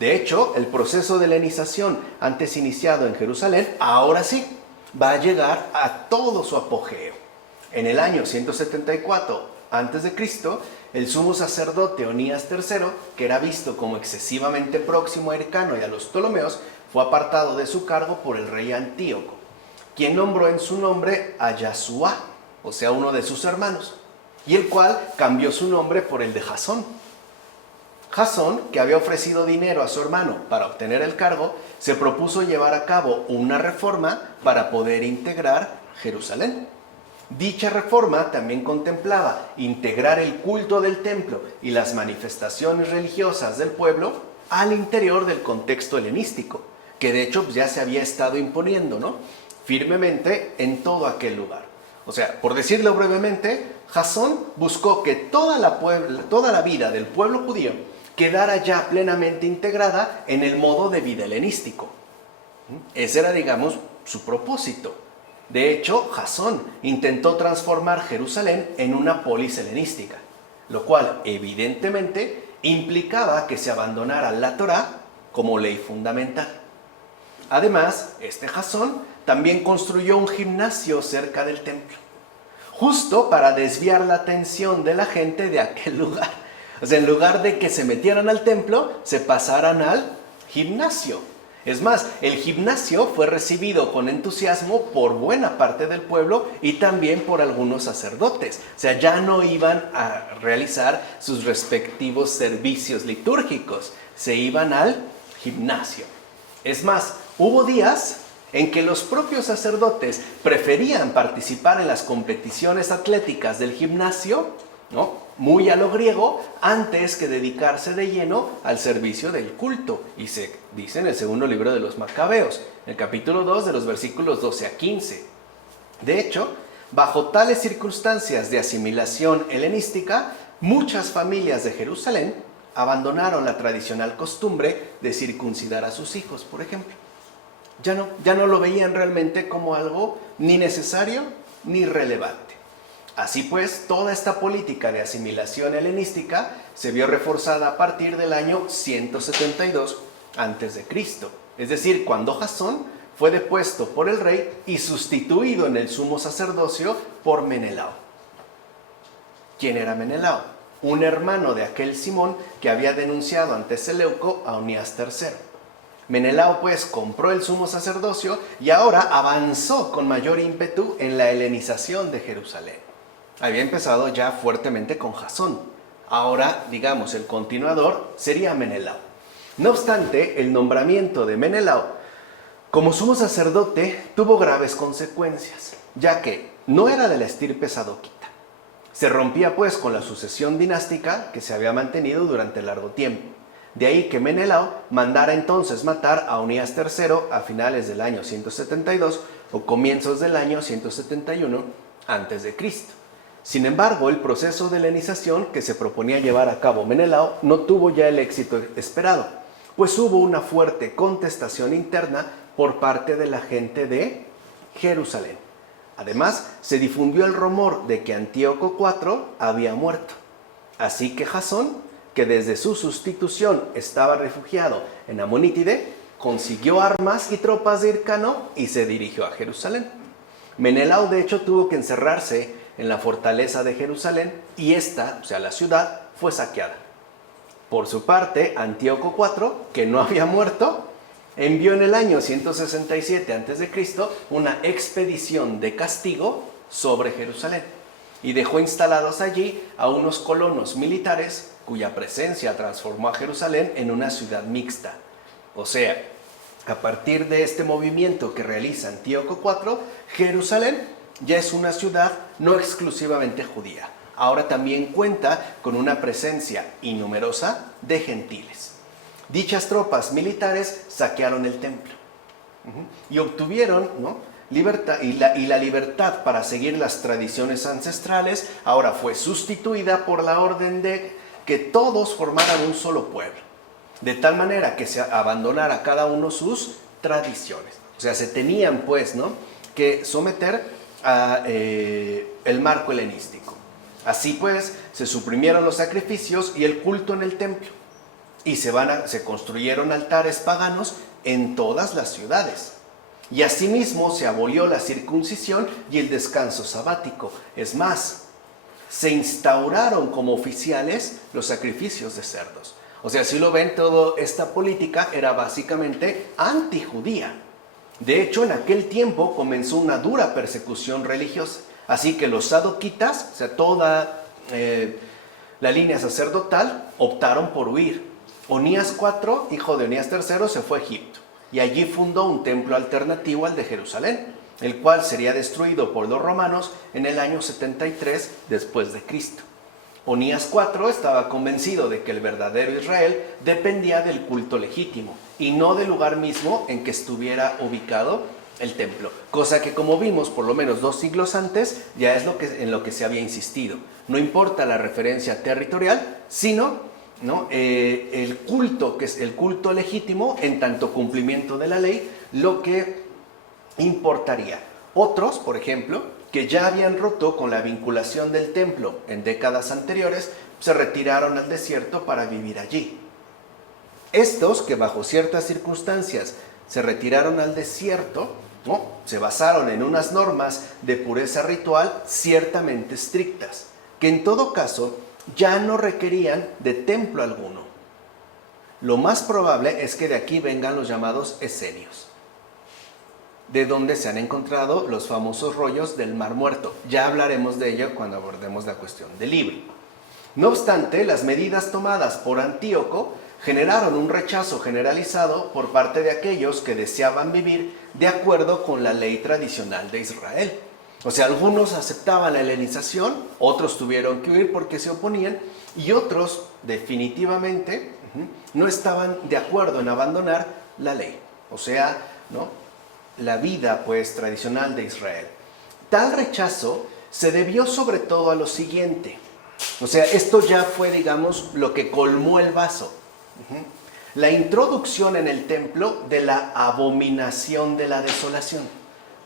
De hecho, el proceso de helenización antes iniciado en Jerusalén, ahora sí, va a llegar a todo su apogeo. En el año 174 a.C., el sumo sacerdote Onías III, que era visto como excesivamente próximo a Hircano y a los Ptolomeos, fue apartado de su cargo por el rey Antíoco, quien nombró en su nombre a Yasuá, o sea, uno de sus hermanos, y el cual cambió su nombre por el de Jasón. Jasón, que había ofrecido dinero a su hermano para obtener el cargo, se propuso llevar a cabo una reforma para poder integrar Jerusalén. Dicha reforma también contemplaba integrar el culto del templo y las manifestaciones religiosas del pueblo al interior del contexto helenístico, que de hecho ya se había estado imponiendo, firmemente en todo aquel lugar. O sea, por decirlo brevemente, Jasón buscó que toda la vida del pueblo judío quedara ya plenamente integrada en el modo de vida helenístico. Ese era, digamos, su propósito. De hecho, Jasón intentó transformar Jerusalén en una polis helenística, lo cual evidentemente implicaba que se abandonara la Torá como ley fundamental. Además, este Jasón también construyó un gimnasio cerca del templo, justo para desviar la atención de la gente de aquel lugar. O sea, en lugar de que se metieran al templo, se pasaran al gimnasio. Es más, el gimnasio fue recibido con entusiasmo por buena parte del pueblo y también por algunos sacerdotes. O sea, ya no iban a realizar sus respectivos servicios litúrgicos, se iban al gimnasio. Es más, hubo días en que los propios sacerdotes preferían participar en las competiciones atléticas del gimnasio, muy a lo griego, antes que dedicarse de lleno al servicio del culto. Y se dice en el segundo libro de los Macabeos, en el capítulo 2, de los versículos 12 a 15. De hecho, bajo tales circunstancias de asimilación helenística, muchas familias de Jerusalén abandonaron la tradicional costumbre de circuncidar a sus hijos, por ejemplo. Ya no lo veían realmente como algo ni necesario ni relevante. Así pues, toda esta política de asimilación helenística se vio reforzada a partir del año 172 a.C., es decir, cuando Jasón fue depuesto por el rey y sustituido en el sumo sacerdocio por Menelao. ¿Quién era Menelao? un hermano de aquel Simón que había denunciado ante Seleuco a Onías III. Menelao pues compró el sumo sacerdocio y ahora avanzó con mayor ímpetu en la helenización de Jerusalén. Había empezado ya fuertemente con Jasón. Ahora, digamos, el continuador sería Menelao. No obstante, el nombramiento de Menelao como sumo sacerdote tuvo graves consecuencias, ya que no era de la estirpe sadoquita. Se rompía pues con la sucesión dinástica que se había mantenido durante largo tiempo. De ahí que Menelao mandara entonces matar a Onías III a finales del año 172 o comienzos del año 171 a.C. Sin embargo, el proceso de helenización que se proponía llevar a cabo Menelao no tuvo ya el éxito esperado, pues hubo una fuerte contestación interna por parte de la gente de Jerusalén. Además, se difundió el rumor de que Antíoco IV había muerto. Así que Jasón, que desde su sustitución estaba refugiado en Amonítide, consiguió armas y tropas de Hircano y se dirigió a Jerusalén. Menelao, de hecho, tuvo que encerrarse en la fortaleza de Jerusalén y esta, o sea, la ciudad, fue saqueada. Por su parte, Antíoco IV, que no había muerto, envió en el año 167 a.C. una expedición de castigo sobre Jerusalén y dejó instalados allí a unos colonos militares cuya presencia transformó a Jerusalén en una ciudad mixta. O sea, a partir de este movimiento que realiza Antíoco IV, Jerusalén ya es una ciudad no exclusivamente judía. Ahora también cuenta con una presencia innumerosa de gentiles. Dichas tropas militares saquearon el templo y obtuvieron, ¿no?, libertad, y la libertad para seguir las tradiciones ancestrales ahora fue sustituida por la orden de que todos formaran un solo pueblo, de tal manera que se abandonara cada uno sus tradiciones. O sea, se tenían pues, ¿no?, que someter a el marco helenístico. Así pues, se suprimieron los sacrificios y el culto en el templo. Y se construyeron altares paganos en todas las ciudades. Y asimismo se abolió la circuncisión y el descanso sabático. Es más, se instauraron como oficiales los sacrificios de cerdos. O sea, si lo ven, toda esta política era básicamente antijudía. De hecho, en aquel tiempo comenzó una dura persecución religiosa. Así que los sadoquitas, o sea, toda la línea sacerdotal, optaron por huir. Onías IV, hijo de Onías III, se fue a Egipto y allí fundó un templo alternativo al de Jerusalén, el cual sería destruido por los romanos en el año 73 después de Cristo. Onías IV estaba convencido de que el verdadero Israel dependía del culto legítimo y no del lugar mismo en que estuviera ubicado el templo, cosa que, como vimos por lo menos 2 siglos antes, ya es en lo que se había insistido. No importa la referencia territorial, sino, ¿no?, el culto, que es el culto legítimo en tanto cumplimiento de la ley, lo que importaría. Otros, por ejemplo, que ya habían roto con la vinculación del templo en décadas anteriores, se retiraron al desierto para vivir allí. Estos, que bajo ciertas circunstancias se retiraron al desierto, ¿no?, se basaron en unas normas de pureza ritual ciertamente estrictas, que en todo caso ya no requerían de templo alguno. Lo más probable es que de aquí vengan los llamados esenios, de donde se han encontrado los famosos rollos del Mar Muerto. Ya hablaremos de ello cuando abordemos la cuestión del libro. No obstante, las medidas tomadas por Antíoco generaron un rechazo generalizado por parte de aquellos que deseaban vivir de acuerdo con la ley tradicional de Israel. O sea, algunos aceptaban la helenización, otros tuvieron que huir porque se oponían, y otros definitivamente no estaban de acuerdo en abandonar la ley, o sea, ¿no?, la vida pues tradicional de Israel. Tal rechazo se debió sobre todo a lo siguiente. O sea, esto ya fue, digamos, lo que colmó el vaso. La introducción en el templo de la abominación de la desolación,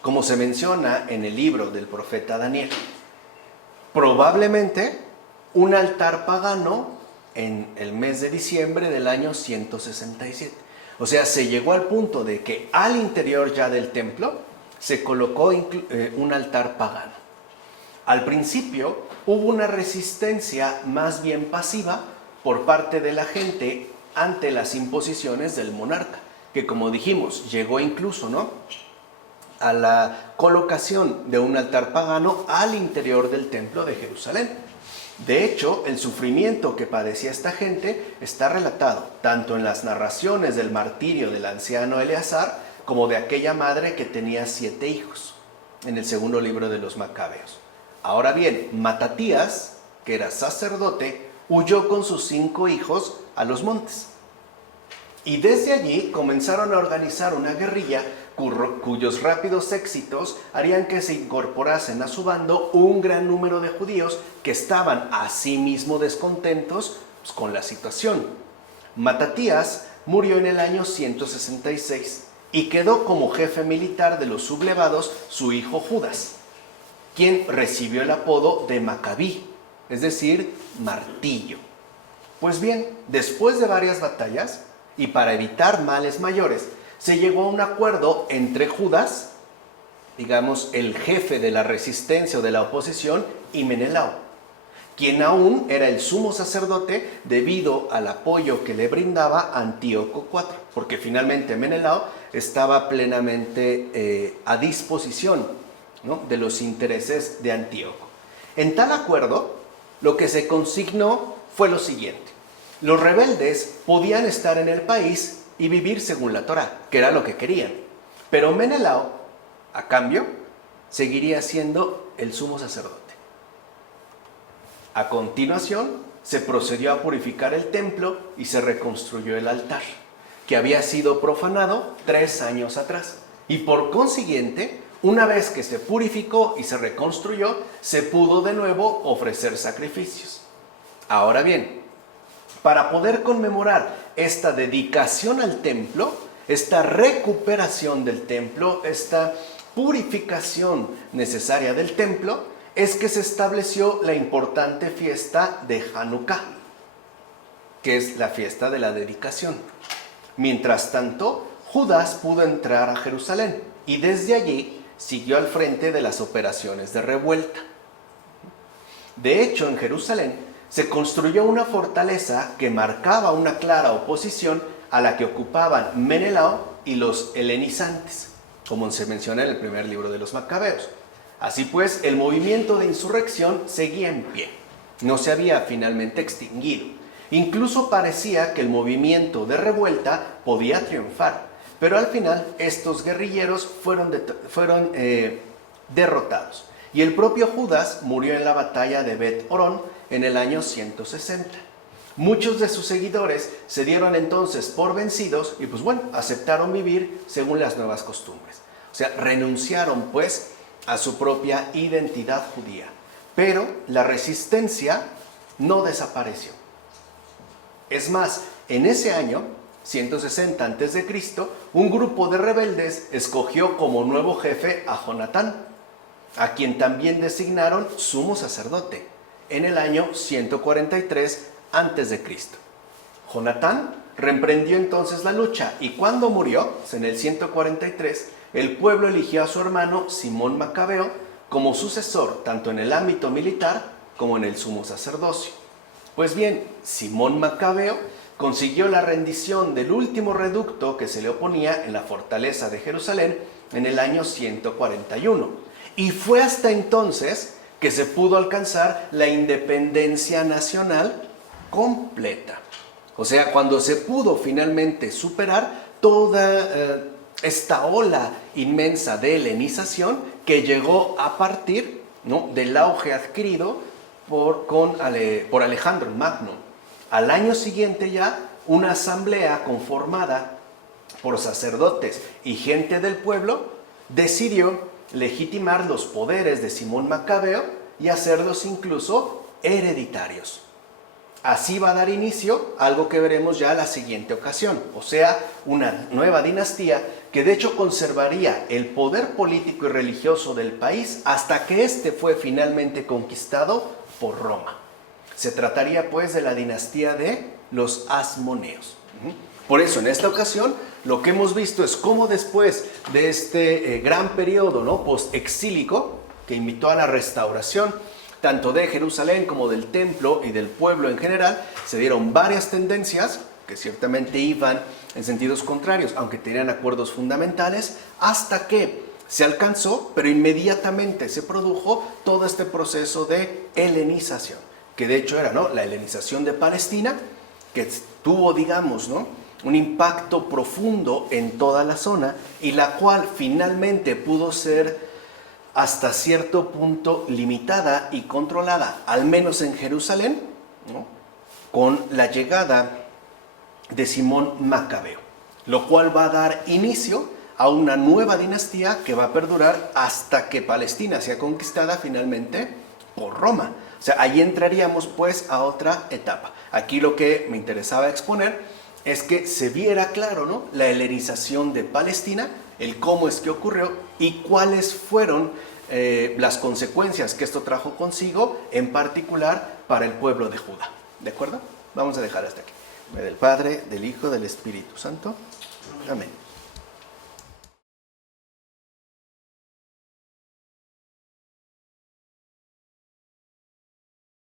como se menciona en el libro del profeta Daniel. Probablemente un altar pagano en el mes de diciembre del año 167. O sea, se llegó al punto de que al interior ya del templo se colocó un altar pagano. Al principio hubo una resistencia más bien pasiva por parte de la gente ante las imposiciones del monarca, que como dijimos, llegó incluso, ¿no?, a la colocación de un altar pagano al interior del templo de Jerusalén. De hecho, el sufrimiento que padecía esta gente está relatado tanto en las narraciones del martirio del anciano Eleazar como de aquella madre que tenía 7 hijos, en el segundo libro de los Macabeos. Ahora bien, Matatías, que era sacerdote, huyó con sus 5 hijos a los montes. Y desde allí comenzaron a organizar una guerrilla cuyos rápidos éxitos harían que se incorporasen a su bando un gran número de judíos que estaban asimismo descontentos con la situación. Matatías murió en el año 166 y quedó como jefe militar de los sublevados su hijo Judas, quien recibió el apodo de Macabí, es decir, martillo. Pues bien, después de varias batallas, y para evitar males mayores, se llegó a un acuerdo entre Judas, digamos el jefe de la resistencia o de la oposición, y Menelao, quien aún era el sumo sacerdote debido al apoyo que le brindaba Antíoco IV, porque finalmente Menelao estaba plenamente a disposición, ¿no?, de los intereses de Antíoco. En tal acuerdo, lo que se consignó fue lo siguiente: los rebeldes podían estar en el país y vivir según la Torá, que era lo que querían. Pero Menelao, a cambio, seguiría siendo el sumo sacerdote. A continuación, se procedió a purificar el templo y se reconstruyó el altar, que había sido profanado 3 años atrás. Y por consiguiente, una vez que se purificó y se reconstruyó, se pudo de nuevo ofrecer sacrificios. Ahora bien, para poder conmemorar esta dedicación al templo, esta recuperación del templo, esta purificación necesaria del templo, es que se estableció la importante fiesta de Hanukkah, que es la fiesta de la dedicación. Mientras tanto, Judas pudo entrar a Jerusalén y desde allí siguió al frente de las operaciones de revuelta. De hecho, en Jerusalén se construyó una fortaleza que marcaba una clara oposición a la que ocupaban Menelao y los helenizantes, como se menciona en el primer libro de los Macabeos. Así pues, el movimiento de insurrección seguía en pie, no se había finalmente extinguido. Incluso parecía que el movimiento de revuelta podía triunfar, pero al final estos guerrilleros fueron derrotados. Y el propio Judas murió en la batalla de Bet Horón en el año 160. Muchos de sus seguidores se dieron entonces por vencidos y pues bueno, aceptaron vivir según las nuevas costumbres. O sea, renunciaron pues a su propia identidad judía. Pero la resistencia no desapareció. Es más, en ese año, 160 a.C., un grupo de rebeldes escogió como nuevo jefe a Jonatán, a quien también designaron sumo sacerdote, en el año 143 a.C. Jonatán reemprendió entonces la lucha y cuando murió, en el 143, el pueblo eligió a su hermano Simón Macabeo como sucesor tanto en el ámbito militar como en el sumo sacerdocio. Pues bien, Simón Macabeo consiguió la rendición del último reducto que se le oponía en la fortaleza de Jerusalén en el año 141. Y fue hasta entonces que se pudo alcanzar la independencia nacional completa. O sea, cuando se pudo finalmente superar toda esta ola inmensa de helenización que llegó a partir, ¿no?, del auge adquirido por Alejandro Magno. Al año siguiente ya, una asamblea conformada por sacerdotes y gente del pueblo decidió legitimar los poderes de Simón Macabeo y hacerlos incluso hereditarios. Así va a dar inicio a algo que veremos ya la siguiente ocasión, o sea, una nueva dinastía que de hecho conservaría el poder político y religioso del país hasta que éste fue finalmente conquistado por Roma. Se trataría pues de la dinastía de los Asmoneos. Por eso en esta ocasión lo que hemos visto es cómo después de este gran periodo, ¿no?, post-exílico, que invitó a la restauración tanto de Jerusalén como del templo y del pueblo en general. Se dieron varias tendencias que ciertamente iban en sentidos contrarios, aunque tenían acuerdos fundamentales, hasta que se alcanzó, pero inmediatamente se produjo todo este proceso de helenización, que de hecho era, ¿no?, la helenización de Palestina, que tuvo, digamos, ¿no?, un impacto profundo en toda la zona y la cual finalmente pudo ser hasta cierto punto limitada y controlada, al menos en Jerusalén, ¿no?, con la llegada de Simón Macabeo, lo cual va a dar inicio a una nueva dinastía que va a perdurar hasta que Palestina sea conquistada finalmente por Roma. O sea, ahí entraríamos pues a otra etapa. Aquí lo que me interesaba exponer es que se viera claro, ¿no?, la helenización de Palestina, el cómo es que ocurrió y cuáles fueron las consecuencias que esto trajo consigo, en particular para el pueblo de Judá. ¿De acuerdo? Vamos a dejar hasta aquí. Del Padre, del Hijo, del Espíritu Santo. Amén.